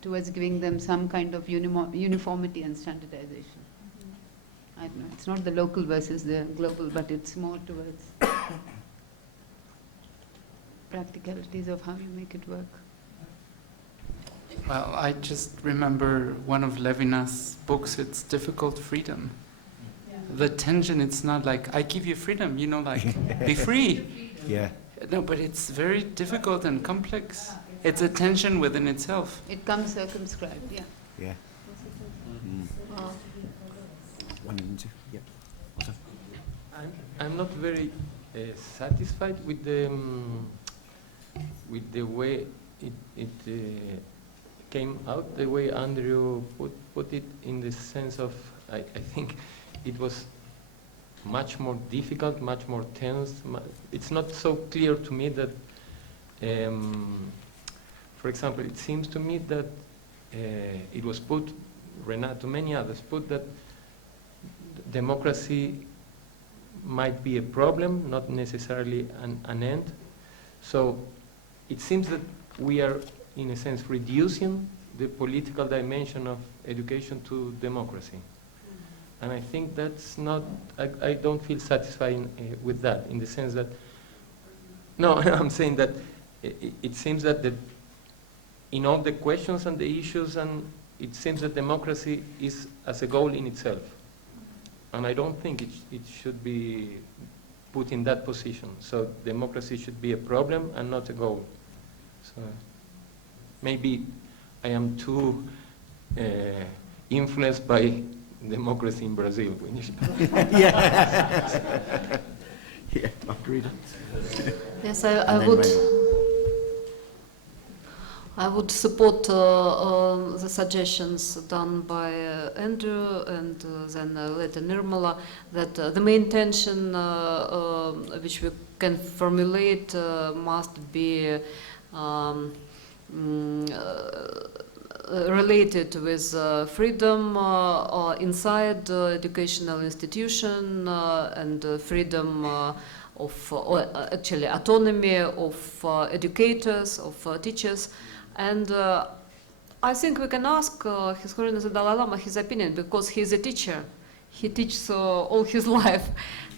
towards giving them some kind of uniformity and standardization. I don't know, it's not the local versus the global, but it's more towards practicalities of how you make it work. Well, I just remember one of Levinas's books, It's Difficult Freedom. Yeah. The tension, it's not like, I give you freedom, you know, like, be free. Yeah. No, but it's very difficult and complex. It's a tension within itself. It comes circumscribed, yeah. Yeah. One and two. Yeah. I'm not very satisfied with the way it came out, the way Andrew put it, in the sense of I think it was much more difficult, much more tense. It's not so clear to me that, for example, it seems to me that it was put, Renato, many others put that democracy might be a problem, not necessarily an end. So it seems that we are, in a sense, reducing the political dimension of education to democracy. And I think that's not, I don't feel satisfied with that, in the sense that, no, I'm saying that it seems that in all the questions and the issues, and it seems that democracy is as a goal in itself. And I don't think it should be put in that position. So democracy should be a problem and not a goal. So maybe I am too influenced by democracy in Brazil. Yeah. Yeah, agreed. Yes, I would support the suggestions done by Andrew and then later Nirmala, that the main tension which we can formulate must be related with freedom inside educational institution and freedom of, actually autonomy of educators, of teachers. And I think we can ask His Holiness the Dalai Lama his opinion, because he's a teacher. He teaches all his life.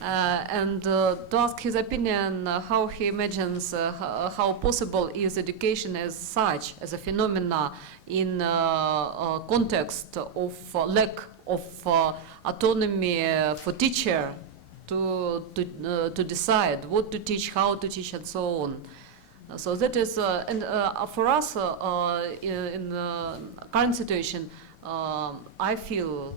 And to ask his opinion how he imagines how possible is education as such, as a phenomena in context of lack of autonomy for teacher to decide what to teach, how to teach, and so on. So that is, and for us in the current situation, I feel,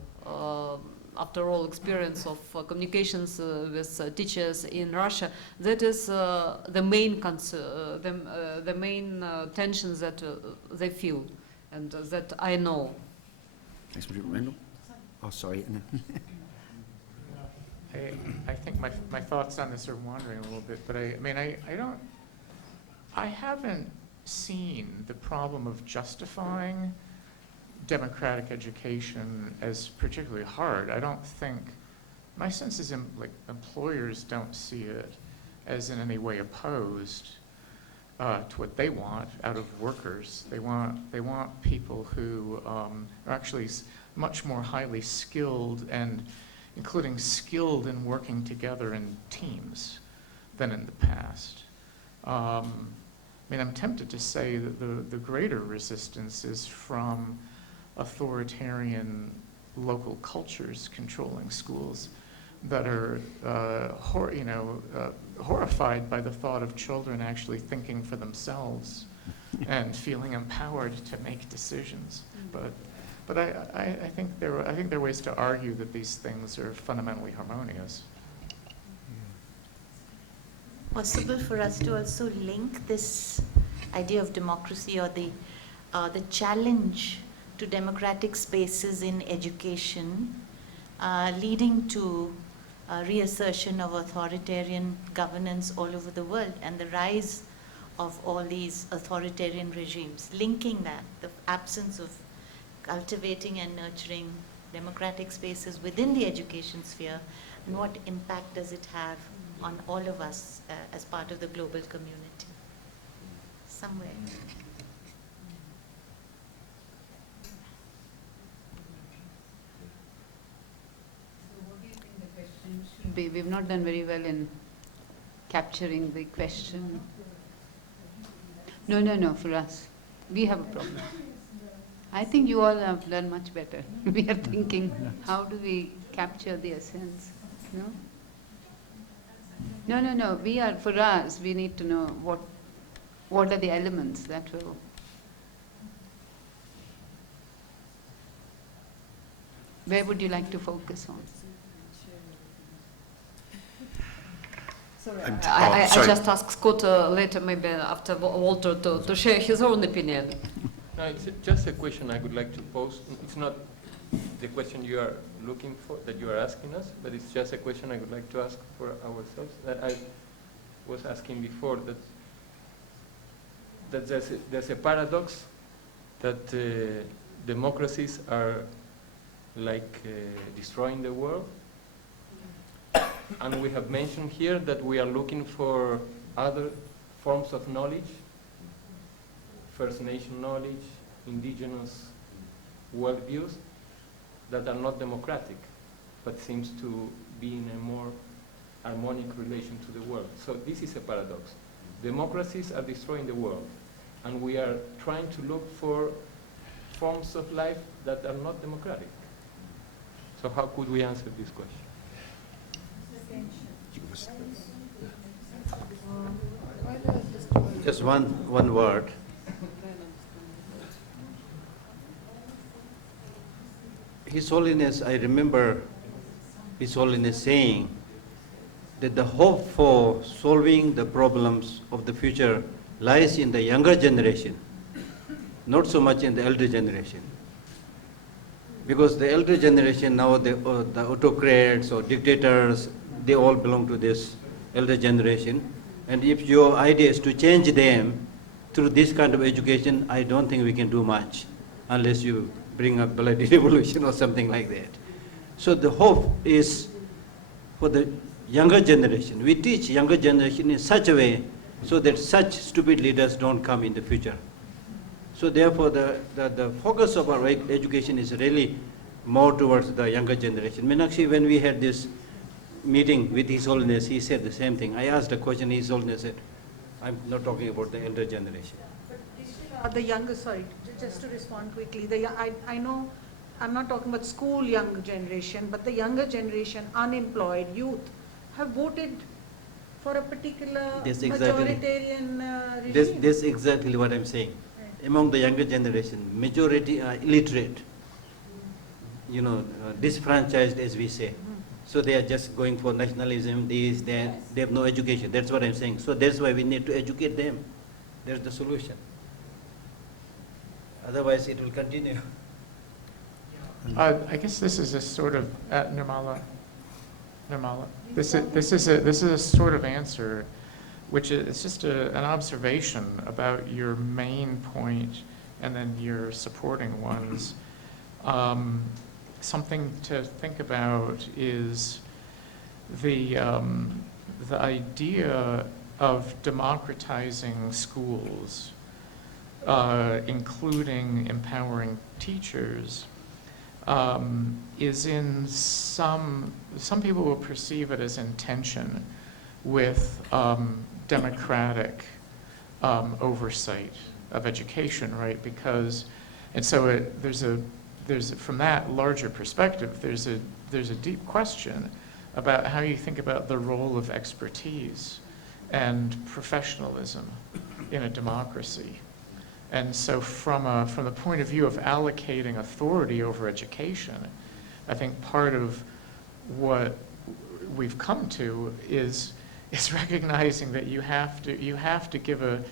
after all experience of communications with teachers in Russia, that is the main the main tensions that they feel, and that I know. Thanks, Randall. Oh, sorry. I think my thoughts on this are wandering a little bit, but I haven't seen the problem of justifying democratic education as particularly hard. I don't think, my sense is employers don't see it as in any way opposed to what they want out of workers. They want people who are actually much more highly skilled, and including skilled in working together in teams than in the past. I'm tempted to say that the greater resistance is from authoritarian local cultures controlling schools that are horrified by the thought of children actually thinking for themselves and feeling empowered to make decisions. But But I think there are ways to argue that these things are fundamentally harmonious. Possible for us to also link this idea of democracy or the challenge to democratic spaces in education, leading to reassertion of authoritarian governance all over the world and the rise of all these authoritarian regimes, linking that, the absence of cultivating and nurturing democratic spaces within the education sphere, and what impact does it have on all of us as part of the global community, somewhere. We've not done very well in capturing the question. No, for us. We have a problem. I think you all have done much better. We are thinking, how do we capture the essence? No. We are, for us, we need to know what are the elements that will. Where would you like to focus on? I just ask Scott later, maybe after Walter, to share his own opinion. No, it's just a question I would like to pose. It's not the question you are looking for, that you are asking us, but it's just a question I would like to ask for ourselves, that I was asking before, that there's a paradox that democracies are like destroying the world. And we have mentioned here that we are looking for other forms of knowledge, First Nation knowledge, indigenous worldviews that are not democratic, but seems to be in a more harmonic relation to the world. So this is a paradox. Democracies are destroying the world, and we are trying to look for forms of life that are not democratic. So how could we answer this question? Just one word. His Holiness, I remember His Holiness saying that the hope for solving the problems of the future lies in the younger generation, not so much in the elder generation. Because the elder generation now, the autocrats or dictators, they all belong to this elder generation. And if your idea is to change them through this kind of education, I don't think we can do much unless you bring a bloody revolution or something like that. So the hope is for the younger generation. We teach younger generation in such a way so that such stupid leaders don't come in the future. So therefore the focus of our education is really more towards the younger generation. Meenakshi, when we had this meeting with His Holiness, he said the same thing. I asked a question, His Holiness said, I'm not talking about the elder generation. But the younger, sorry, just to respond quickly, I know I'm not talking about school young generation, but the younger generation, unemployed youth, have voted for a particular majoritarian regime. That's exactly what I'm saying. Right. Among the younger generation, majority are illiterate, disfranchised, as we say. So they are just going for nationalism, this, that. They have no education. That's what I'm saying. So that's why we need to educate them. That's the solution. Otherwise, it will continue. I guess this is a sort of Nirmala. This is a sort of answer, which is just an observation about your main point and then your supporting ones. Something to think about is the idea of democratizing schools, including empowering teachers, is in some people will perceive it as in tension with democratic oversight of education, right? Because, and so there's from that larger perspective, there's a deep question about how you think about the role of expertise and professionalism in a democracy. And so from the point of view of allocating authority over education, I think part of what we've come to is recognizing that you have to give a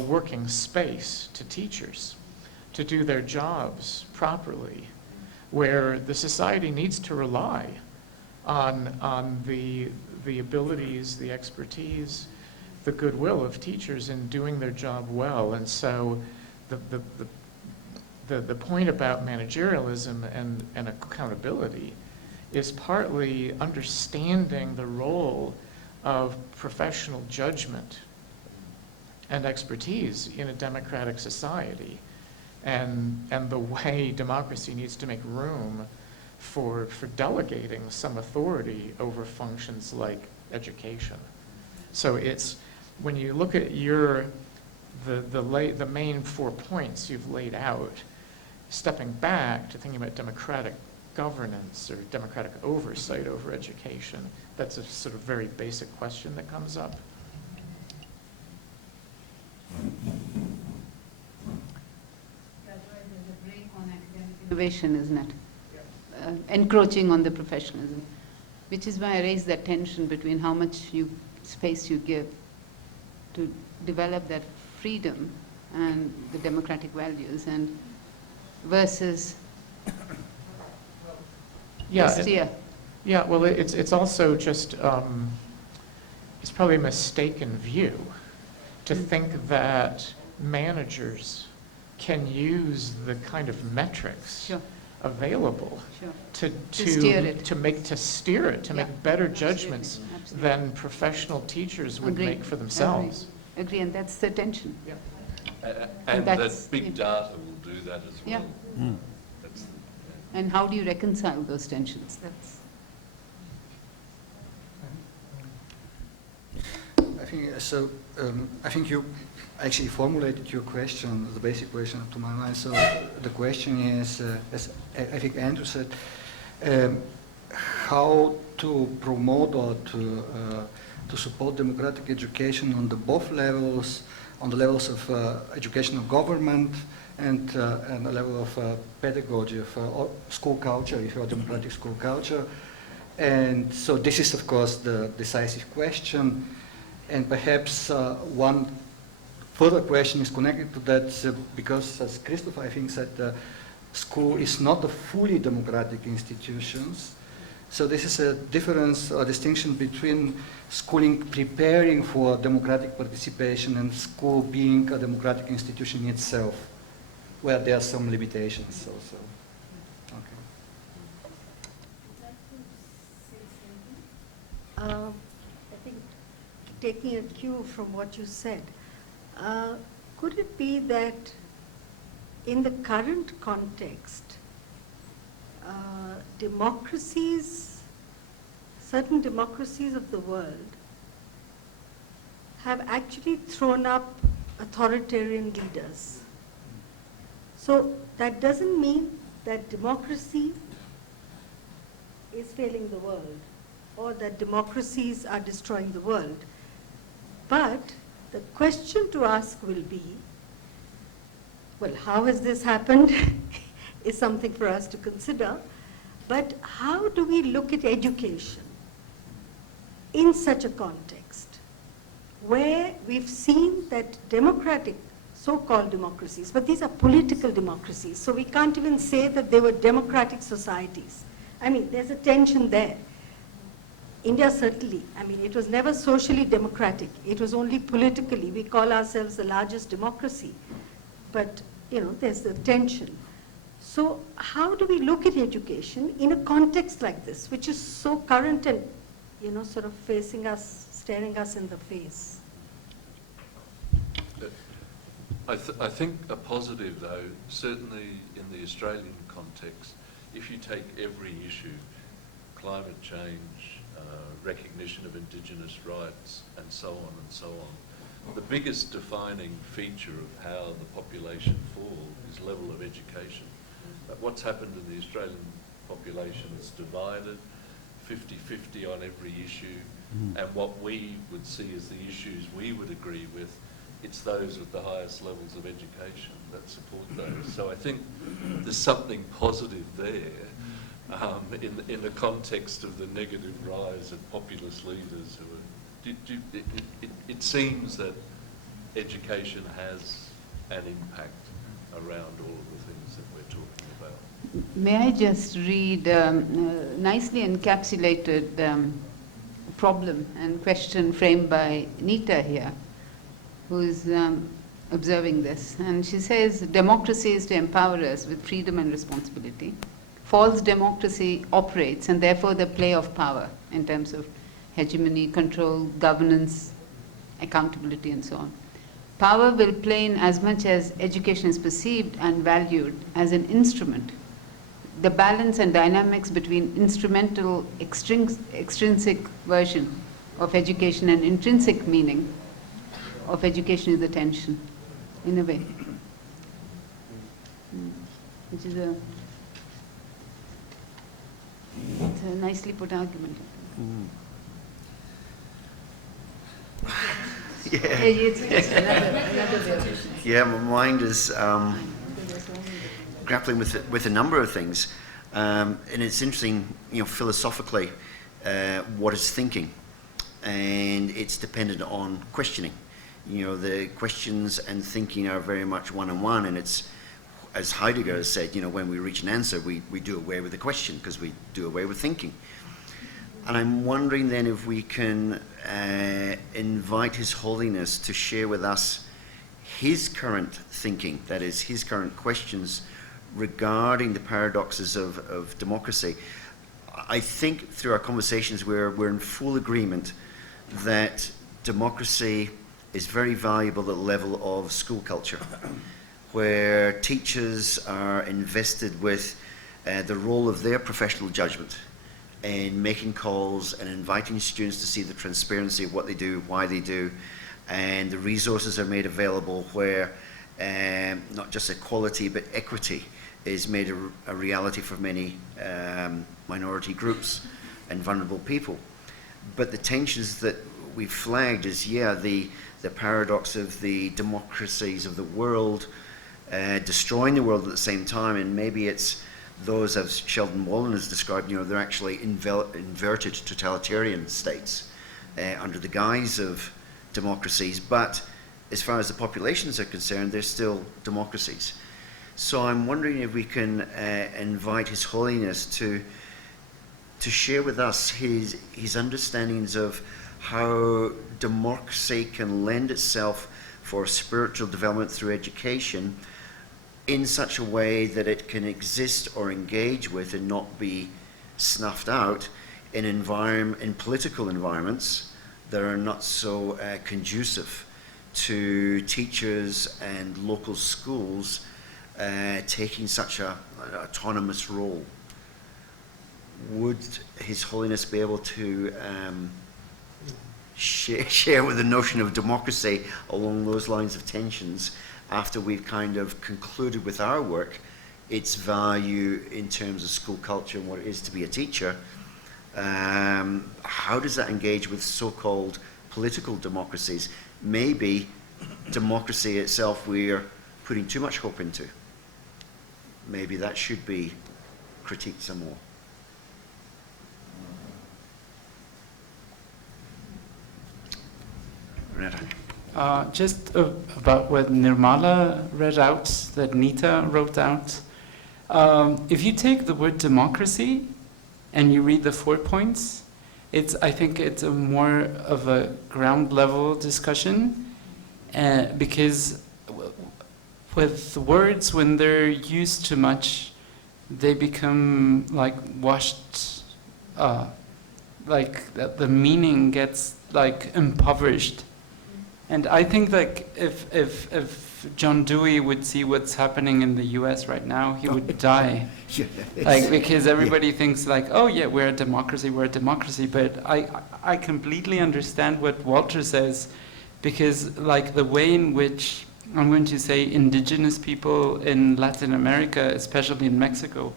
working space to teachers to do their jobs properly, where the society needs to rely on the abilities, the expertise, the goodwill of teachers in doing their job well. And so the point about managerialism and accountability is partly understanding the role of professional judgment and expertise in a democratic society, and the way democracy needs to make room for delegating some authority over functions like education. So it's, when you look at the main 4 points you've laid out, stepping back to thinking about democratic governance or democratic oversight over education, that's a sort of very basic question that comes up. That's why there's a break on academic innovation, isn't it? Encroaching on the professionalism, which is why I raised that tension between how much space you give to develop that freedom and the democratic values, and versus Yeah, well, it's also just, it's probably a mistaken view to think that managers can use the kind of metrics available to steer it, to make better judgments than professional teachers would make for themselves. Agree, and that's the tension. And that big data will do that as well. That's and how do you reconcile those tensions? I think so. I think you actually formulated your question, the basic question to my mind. So the question is, as I think Andrew said, how to promote or to support democratic education on the both levels, on the levels of educational government and the level of pedagogy, of school culture, if you are democratic school culture. And so this is, of course, the decisive question. And perhaps one further question is connected to that, because as Christopher, I think, said, school is not a fully democratic institution. So this is a difference or distinction between schooling preparing for democratic participation and school being a democratic institution itself, where there are some limitations also. I think, taking a cue from what you said, could it be that in the current context, certain democracies of the world have actually thrown up authoritarian leaders? So that doesn't mean that democracy is failing the world, or that democracies are destroying the world. But the question to ask will be, well, how has this happened is something for us to consider, but how do we look at education in such a context where we've seen that democratic, so-called democracies, but these are political democracies, so we can't even say that they were democratic societies. I mean, there's a tension there. India certainly, I mean, it was never socially democratic. It was only politically. We call ourselves the largest democracy. But, you know, there's the tension. So how do we look at education in a context like this, which is so current and, you know, sort of facing us, staring us in the face? I think a positive, though, certainly in the Australian context, if you take every issue, climate change, recognition of Indigenous rights, and so on and so on, the biggest defining feature of how the population falls is level of education. What's happened in the Australian population is divided, 50-50 on every issue, and what we would see as the issues we would agree with it's those with the highest levels of education that support those. So I think there's something positive there in the context of the negative rise of populist leaders who are. It seems that education has an impact around all of the things that we're talking about. May I just read nicely encapsulated problem and question framed by Nita here, who's observing this. And she says, democracy is to empower us with freedom and responsibility. False democracy operates, and therefore the play of power in terms of hegemony, control, governance, accountability, and so on. Power will play in as much as education is perceived and valued as an instrument. The balance and dynamics between instrumental, extrinsic version of education and intrinsic meaning of education is the tension, in a way. Which is it's a nicely put argument. Yeah. It's another way. Yeah, my mind is grappling with a number of things, and it's interesting, philosophically, what is thinking, and it's dependent on questioning. The questions and thinking are very much one-on-one, and it's, as Heidegger has said, when we reach an answer, we do away with the question because we do away with thinking. And I'm wondering then if we can invite His Holiness to share with us his current thinking, that is, his current questions regarding the paradoxes of democracy. I think through our conversations we're in full agreement that democracy is very valuable at the level of school culture, where teachers are invested with the role of their professional judgment in making calls and inviting students to see the transparency of what they do, why they do, and the resources are made available where not just equality but equity is made a reality for many minority groups and vulnerable people. But the tensions that we flagged is, the paradox of the democracies of the world destroying the world at the same time, and maybe it's those, as Sheldon Wallen has described, they're actually inverted totalitarian states under the guise of democracies, but as far as the populations are concerned, they're still democracies. So I'm wondering if we can invite His Holiness to share with us his understandings of how democracy can lend itself for spiritual development through education in such a way that it can exist or engage with and not be snuffed out in political environments that are not so conducive to teachers and local schools taking such an autonomous role. Would His Holiness be able to share with the notion of democracy along those lines of tensions after we've kind of concluded with our work, its value in terms of school culture and what it is to be a teacher? How does that engage with so-called political democracies? Maybe democracy itself we're putting too much hope into. Maybe that should be critiqued some more. Just about what Nirmala read out, that Nita wrote out. If you take the word democracy and you read the 4 points, I think it's a more of a ground level discussion, because with words, when they're used too much, they become like washed, like the meaning gets like impoverished. And I think that if John Dewey would see what's happening in the US right now, he would die. Because everybody thinks like, oh yeah, we're a democracy. But I completely understand what Walter says, because like the way in which, I'm going to say, indigenous people in Latin America, especially in Mexico,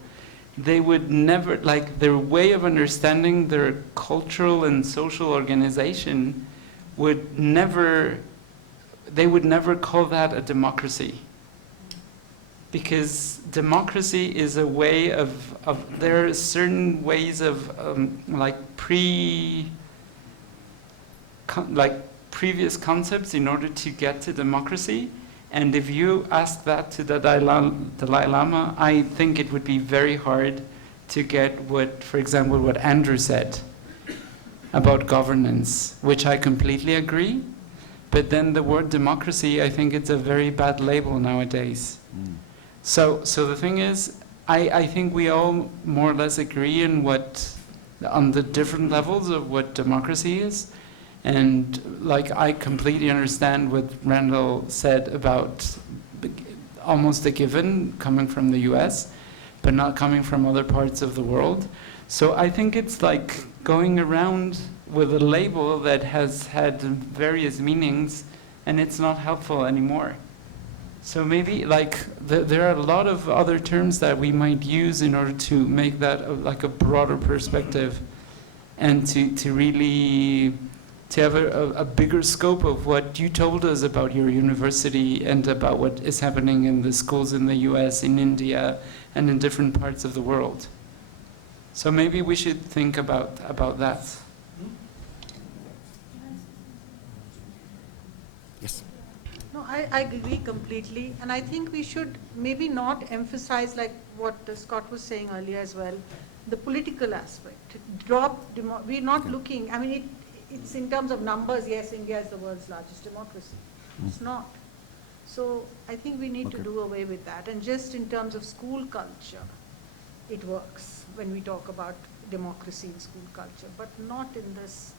they would never, like their way of understanding their cultural and social organization would never, they would never call that a democracy. Because democracy is a way of there are certain ways of like previous concepts in order to get to democracy. And if you ask that to the Dalai Lama, I think it would be very hard to get what, for example, what Andrew said about governance, which I completely agree. But then the word democracy, I think it's a very bad label nowadays. So the thing is, I think we all more or less agree on the different levels of what democracy is. And like, I completely understand what Randall said about almost a given coming from the US, but not coming from other parts of the world. So I think it's like going around with a label that has had various meanings, and it's not helpful anymore. So maybe like there are a lot of other terms that we might use in order to make that like a broader perspective, and to really to have a bigger scope of what you told us about your university and about what is happening in the schools in the US, in India, and in different parts of the world. So maybe we should think about that. Yes. No, I agree completely, and I think we should maybe not emphasize, like what Scott was saying earlier as well, the political aspect. We're not looking, I mean, it's in terms of numbers, yes, India is the world's largest democracy. It's not. So I think we need to do away with that, and just in terms of school culture, it works when we talk about democracy in school culture, but not in this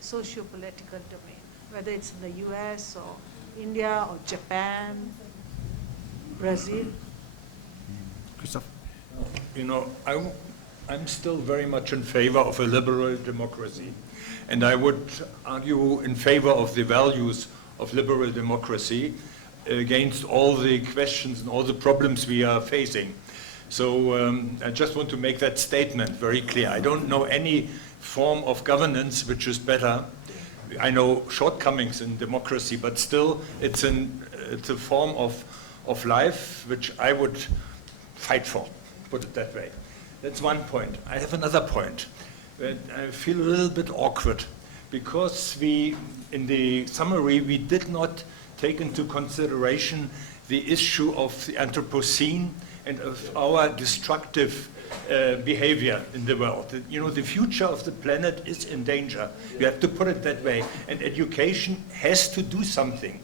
socio-political domain, whether it's in the US or India or Japan, Brazil. Christoph? You know, I'm still very much in favor of a liberal democracy, and I would argue in favor of the values of liberal democracy against all the questions and all the problems we are facing. So I just want to make that statement very clear. I don't know any form of governance which is better. I know shortcomings in democracy, but still it's a form of life which I would fight for, put it that way. That's one point. I have another point. I feel a little bit awkward because in the summary, we did not take into consideration the issue of the Anthropocene and of our destructive behavior in the world. You know, the future of the planet is in danger. You have to put it that way. And education has to do something.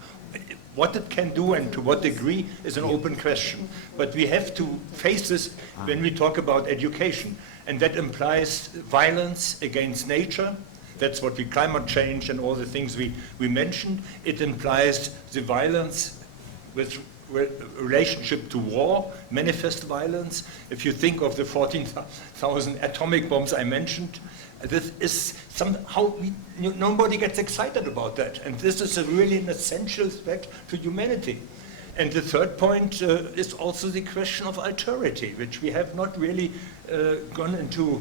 What it can do and to what degree is an open question. But we have to face this when we talk about education. And that implies violence against nature. That's what climate change and all the things we mentioned. It implies the violence with relationship to war, manifest violence. If you think of the 14,000 atomic bombs I mentioned, this is somehow nobody gets excited about that. And this is really an essential aspect to humanity. And the third point is also the question of alterity, which we have not really gone into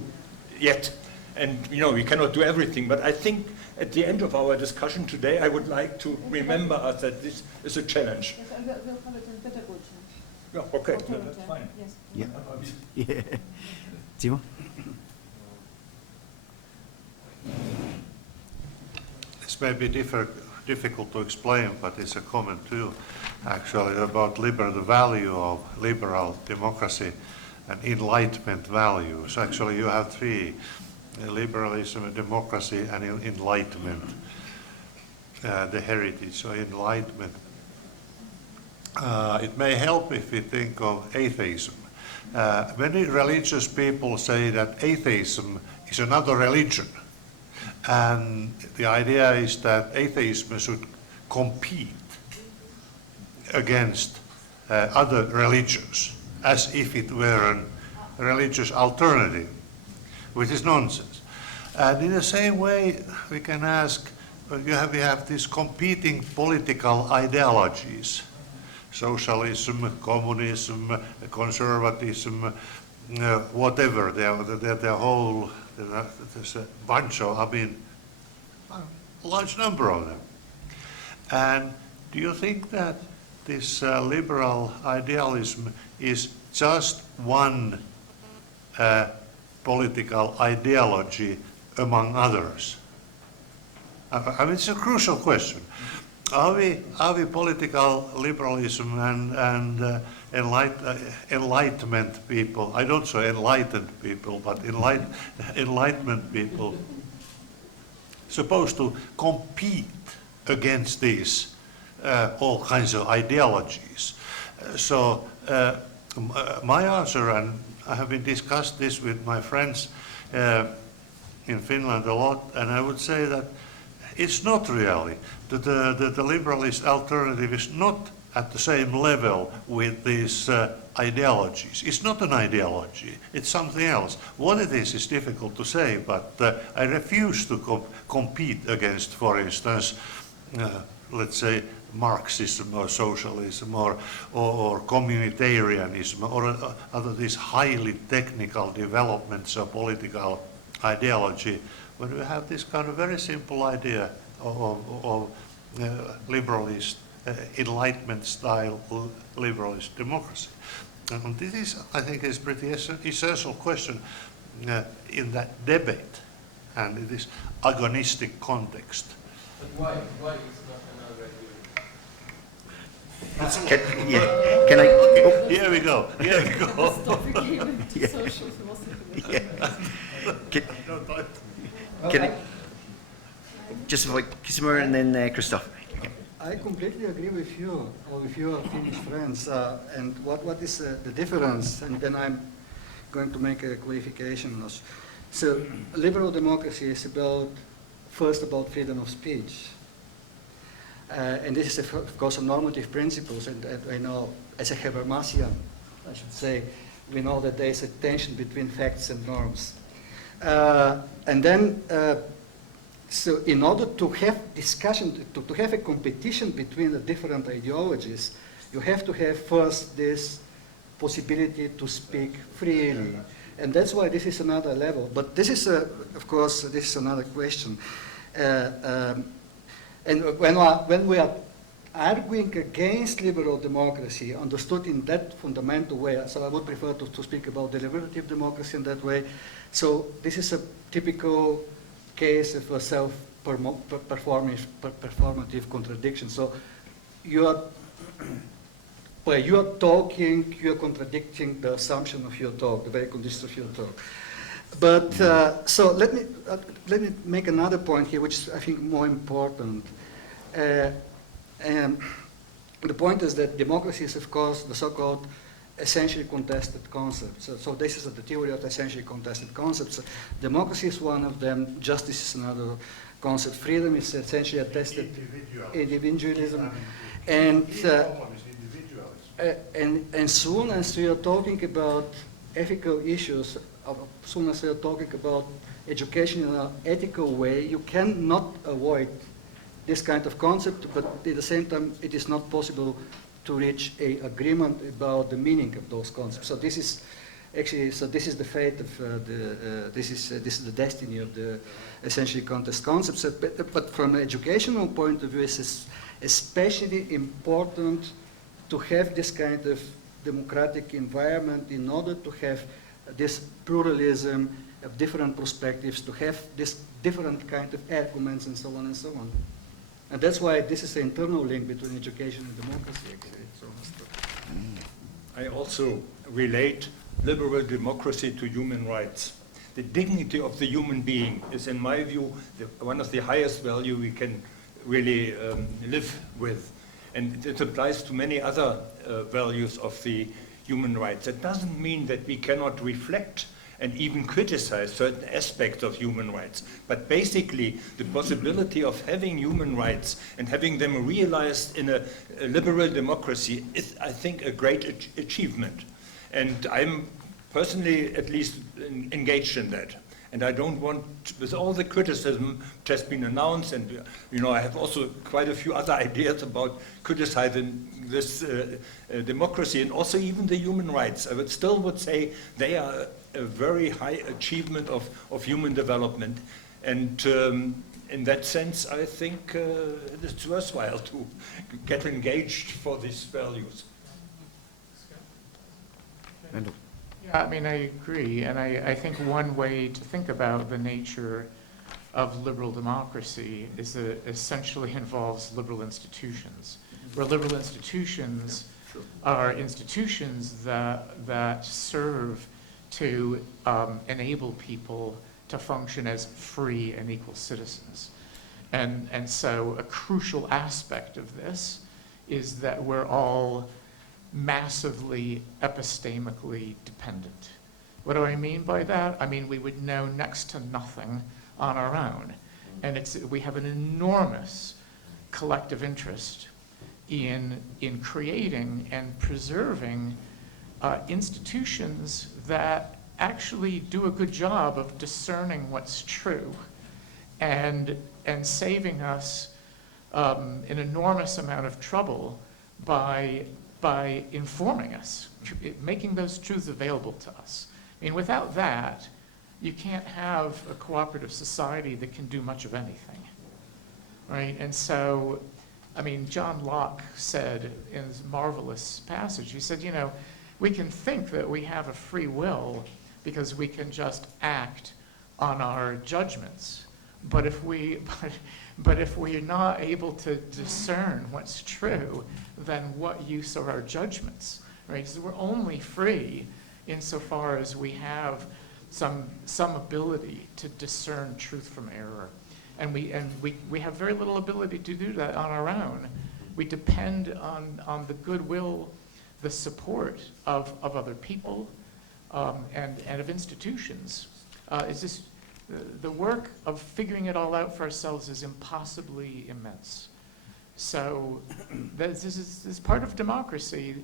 yet. And you know, we cannot do everything, but I think at the end of our discussion today, I would like to remember us that this is a challenge. Yes, we'll call it in pedagogy. Yeah, okay, that's fine. Yes. Yeah. Yeah. Timo? This may be difficult to explain, but it's a comment too, actually, about the value of liberal democracy and enlightenment values. Actually, you have three: liberalism, democracy, and enlightenment, the heritage. So enlightenment. It may help if we think of atheism. Many religious people say that atheism is another religion. And the idea is that atheism should compete against other religions, as if it were a religious alternative, which is nonsense. And in the same way, we can ask, we have these competing political ideologies: socialism, communism, conservatism, whatever. They're whole, there's a bunch of, a large number of them. And do you think that this liberal idealism is just one political ideology among others? I mean, it's a crucial question. Are we political liberalism and enlightenment people? I don't say enlightened people, but enlightenment people supposed to compete against these all kinds of ideologies? So my answer, and I have been discussed this with my friends in Finland a lot, and I would say that it's not really. The liberalist alternative is not at the same level with these ideologies. It's not an ideology, it's something else. What it is difficult to say, but I refuse to compete against, for instance, let's say, Marxism or socialism or communitarianism or other these highly technical developments of political ideology, when we have this kind of very simple idea of liberalist, enlightenment style liberalist democracy. And this is, I think, is pretty essential question in that debate and in this agonistic context. But why is not another idea? Can I? Okay, here we go. Here we go. This topic came into social philosophy. Can I? Just avoid Kismer and then Christoph. I completely agree with you, or with your Finnish friends. And what is the difference? And then I'm going to make a clarification. So, liberal democracy is first about freedom of speech. And this is, of course, a normative principles. And I know, as a Habermasian, I should say, we know that there is a tension between facts and norms. And then, so in order to have discussion, to have a competition between the different ideologies, you have to have first this possibility to speak freely. And that's why this is another level. But this is, of course, this is another question. And when we are arguing against liberal democracy, understood in that fundamental way, so I would prefer to speak about deliberative democracy in that way. So this is a typical case of a self-performative contradiction. So you are talking, you are contradicting the assumption of your talk, the very conditions of your talk. But so let me make another point here, which is, I think, more important. And the point is that democracy is, of course, the so-called essentially contested concepts. So this is the theory of essentially contested concepts. Democracy is one of them. Justice is another concept. Freedom is essentially attested. Individualism. And soon as we are talking about ethical issues, as soon as we are talking about education in an ethical way, you cannot avoid this kind of concept, but at the same time, it is not possible to reach an agreement about the meaning of those concepts. So this is actually, this is the fate of this is the destiny of the essentially contest concepts. But from an educational point of view, it's especially important to have this kind of democratic environment in order to have this pluralism of different perspectives, to have this different kind of arguments and so on and so on. And that's why this is the internal link between education and democracy, actually. I also relate liberal democracy to human rights. The dignity of the human being is, in my view, one of the highest value we can really live with. And it applies to many other values of the human rights. It doesn't mean that we cannot reflect and even criticize certain aspects of human rights. But basically, the possibility of having human rights and having them realized in a liberal democracy is, I think, a great achievement. And I'm personally, at least, engaged in that. And I don't want, with all the criticism which has been announced, and I have also quite a few other ideas about criticizing this democracy and also even the human rights. I would say they are a very high achievement of human development. And in that sense, I think it's worthwhile to get engaged for these values. Yeah, I mean, I agree, and I think one way to think about the nature of liberal democracy is that it essentially involves liberal institutions, where liberal institutions are institutions that serve to enable people to function as free and equal citizens. And so a crucial aspect of this is that we're all massively epistemically dependent. What do I mean by that? I mean, we would know next to nothing on our own. And we have an enormous collective interest in creating and preserving institutions that actually do a good job of discerning what's true and saving us an enormous amount of trouble by informing us, making those truths available to us. I mean, without that, you can't have a cooperative society that can do much of anything, right? And so, I mean, John Locke said in his marvelous passage, he said, you know, we can think that we have a free will because we can just act on our judgments. But if we're not able to discern what's true, then what use are our judgments, right? So we're only free insofar as we have some ability to discern truth from error. And we have very little ability to do that on our own. We depend on the goodwill, the support of other people, and of institutions. It's just the work of figuring it all out for ourselves is impossibly immense. So this is part of democracy,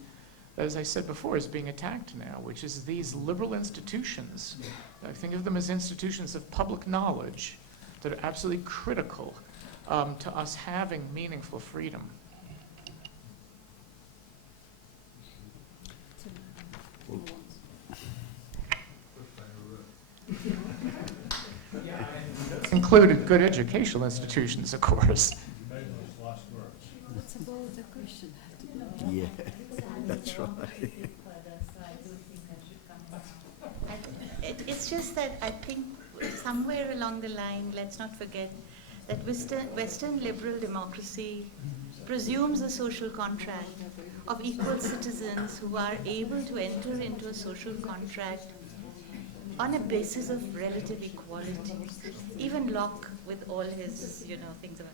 as I said before, is being attacked now, which is these liberal institutions. I think of them as institutions of public knowledge that are absolutely critical to us having meaningful freedom. Included good educational institutions, of course. What's about the question? Yeah, that's right. It's just that I think somewhere along the line, let's not forget that Western liberal democracy presumes a social contract of equal citizens who are able to enter into a social contract on a basis of relative equality. Even Locke, with all his, things about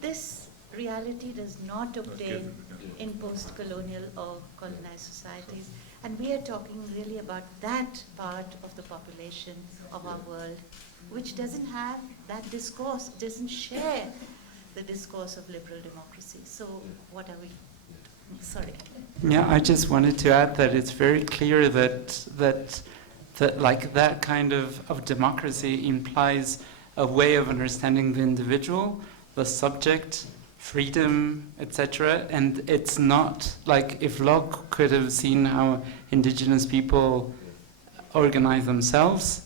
this reality does not obtain in post-colonial or colonized societies. And we are talking really about that part of the population of our world, which doesn't have that discourse, doesn't share the discourse of liberal democracy. So what are we? Sorry. Yeah, I just wanted to add that it's very clear that like that kind of democracy implies a way of understanding the individual, the subject, freedom, etc. And it's not like if Locke could have seen how indigenous people organize themselves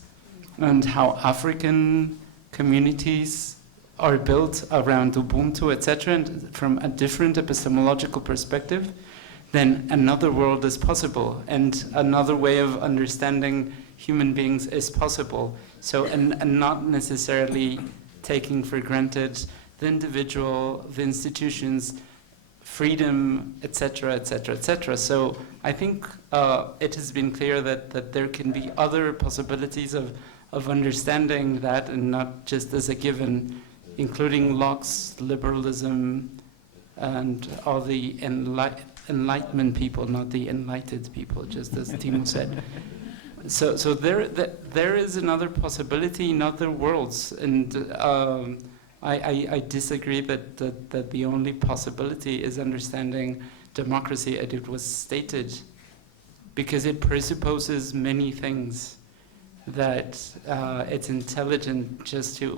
and how African communities are built around Ubuntu, etc., and from a different epistemological perspective, then another world is possible, and another way of understanding human beings is possible. So, and not necessarily taking for granted the individual, the institutions, freedom, etc., etc., etc. So I think it has been clear that there can be other possibilities of understanding that, and not just as a given, including Locke's liberalism and all the Enlightenment people, not the enlightened people, just as Timo said. So there is another possibility in other worlds, and I disagree that the only possibility is understanding democracy as it was stated, because it presupposes many things that it's intelligent just to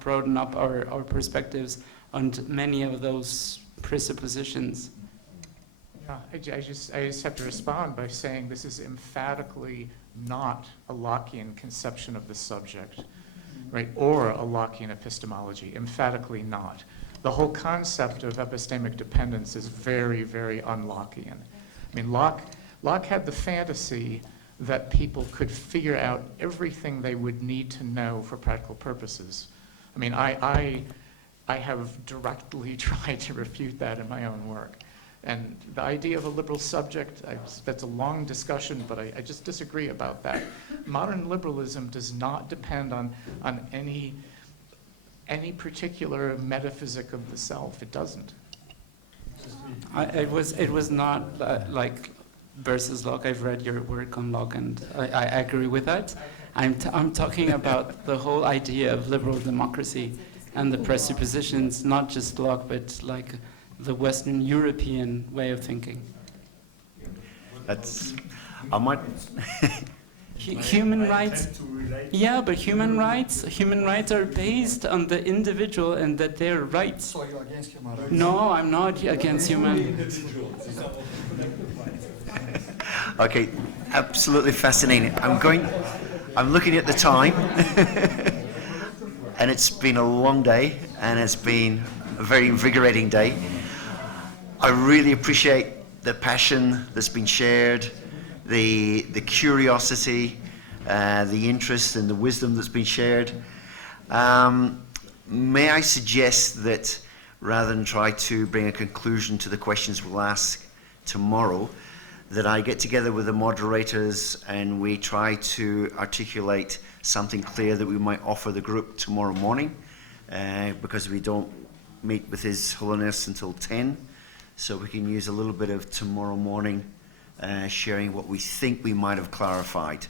broaden up our perspectives on many of those presuppositions. Yeah, I just have to respond by saying this is emphatically not a Lockean conception of the subject, right? Or a Lockean epistemology. Emphatically not. The whole concept of epistemic dependence is very, very un-Lockean. I mean, Locke had the fantasy that people could figure out everything they would need to know for practical purposes. I mean, I have directly tried to refute that in my own work. And the idea of a liberal subject, that's a long discussion, but I just disagree about that. Modern liberalism does not depend on any particular metaphysic of the self. It doesn't. It was not like versus Locke. I've read your work on Locke, and I agree with that. I'm talking about the whole idea of liberal democracy and the presuppositions, not just Locke, but like the Western European way of thinking. I might. Human rights. Yeah, but human rights are based on the individual and that they're rights. So you're against human rights? No, I'm not against human. Okay, absolutely fascinating. I'm looking at the time, and it's been a long day, and it's been a very invigorating day. I really appreciate the passion that's been shared, the curiosity, the interest and the wisdom that's been shared. May I suggest that rather than try to bring a conclusion to the questions we'll ask tomorrow, that I get together with the moderators and we try to articulate something clear that we might offer the group tomorrow morning, because we don't meet with His Holiness until 10, so we can use a little bit of tomorrow morning sharing what we think we might have clarified.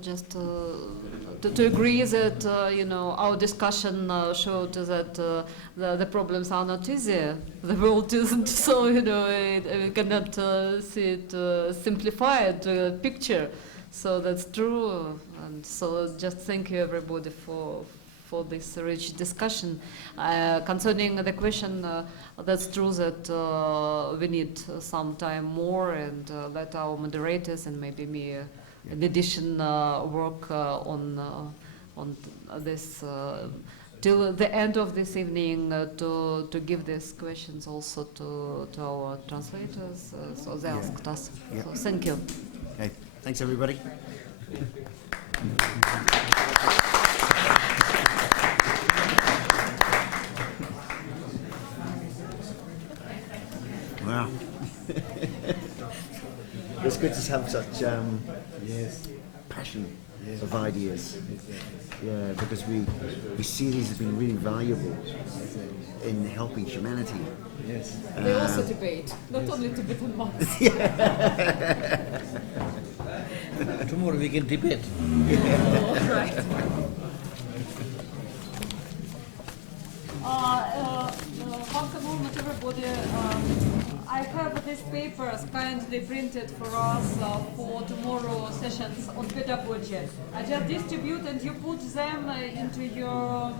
Just to agree that our discussion showed that the problems are not easy. The world isn't so we cannot see it simplified picture. So that's true, and so just thank you everybody for this rich discussion. Concerning the question, that's true that we need some time more, and let our moderators and maybe me in addition work on this till the end of this evening to give these questions also to our translators, so they asked us. Yeah. So thank you. Okay, thanks everybody. Wow. It's good to have such passion of ideas. Yeah, because we see these as being really valuable in helping humanity. Yes. They also debate, not only Tibetan monks. Tomorrow we can debate. Right. Once a moment, everybody, I have these papers kindly printed for us for tomorrow sessions on pedagogy. I just distribute and you put them into your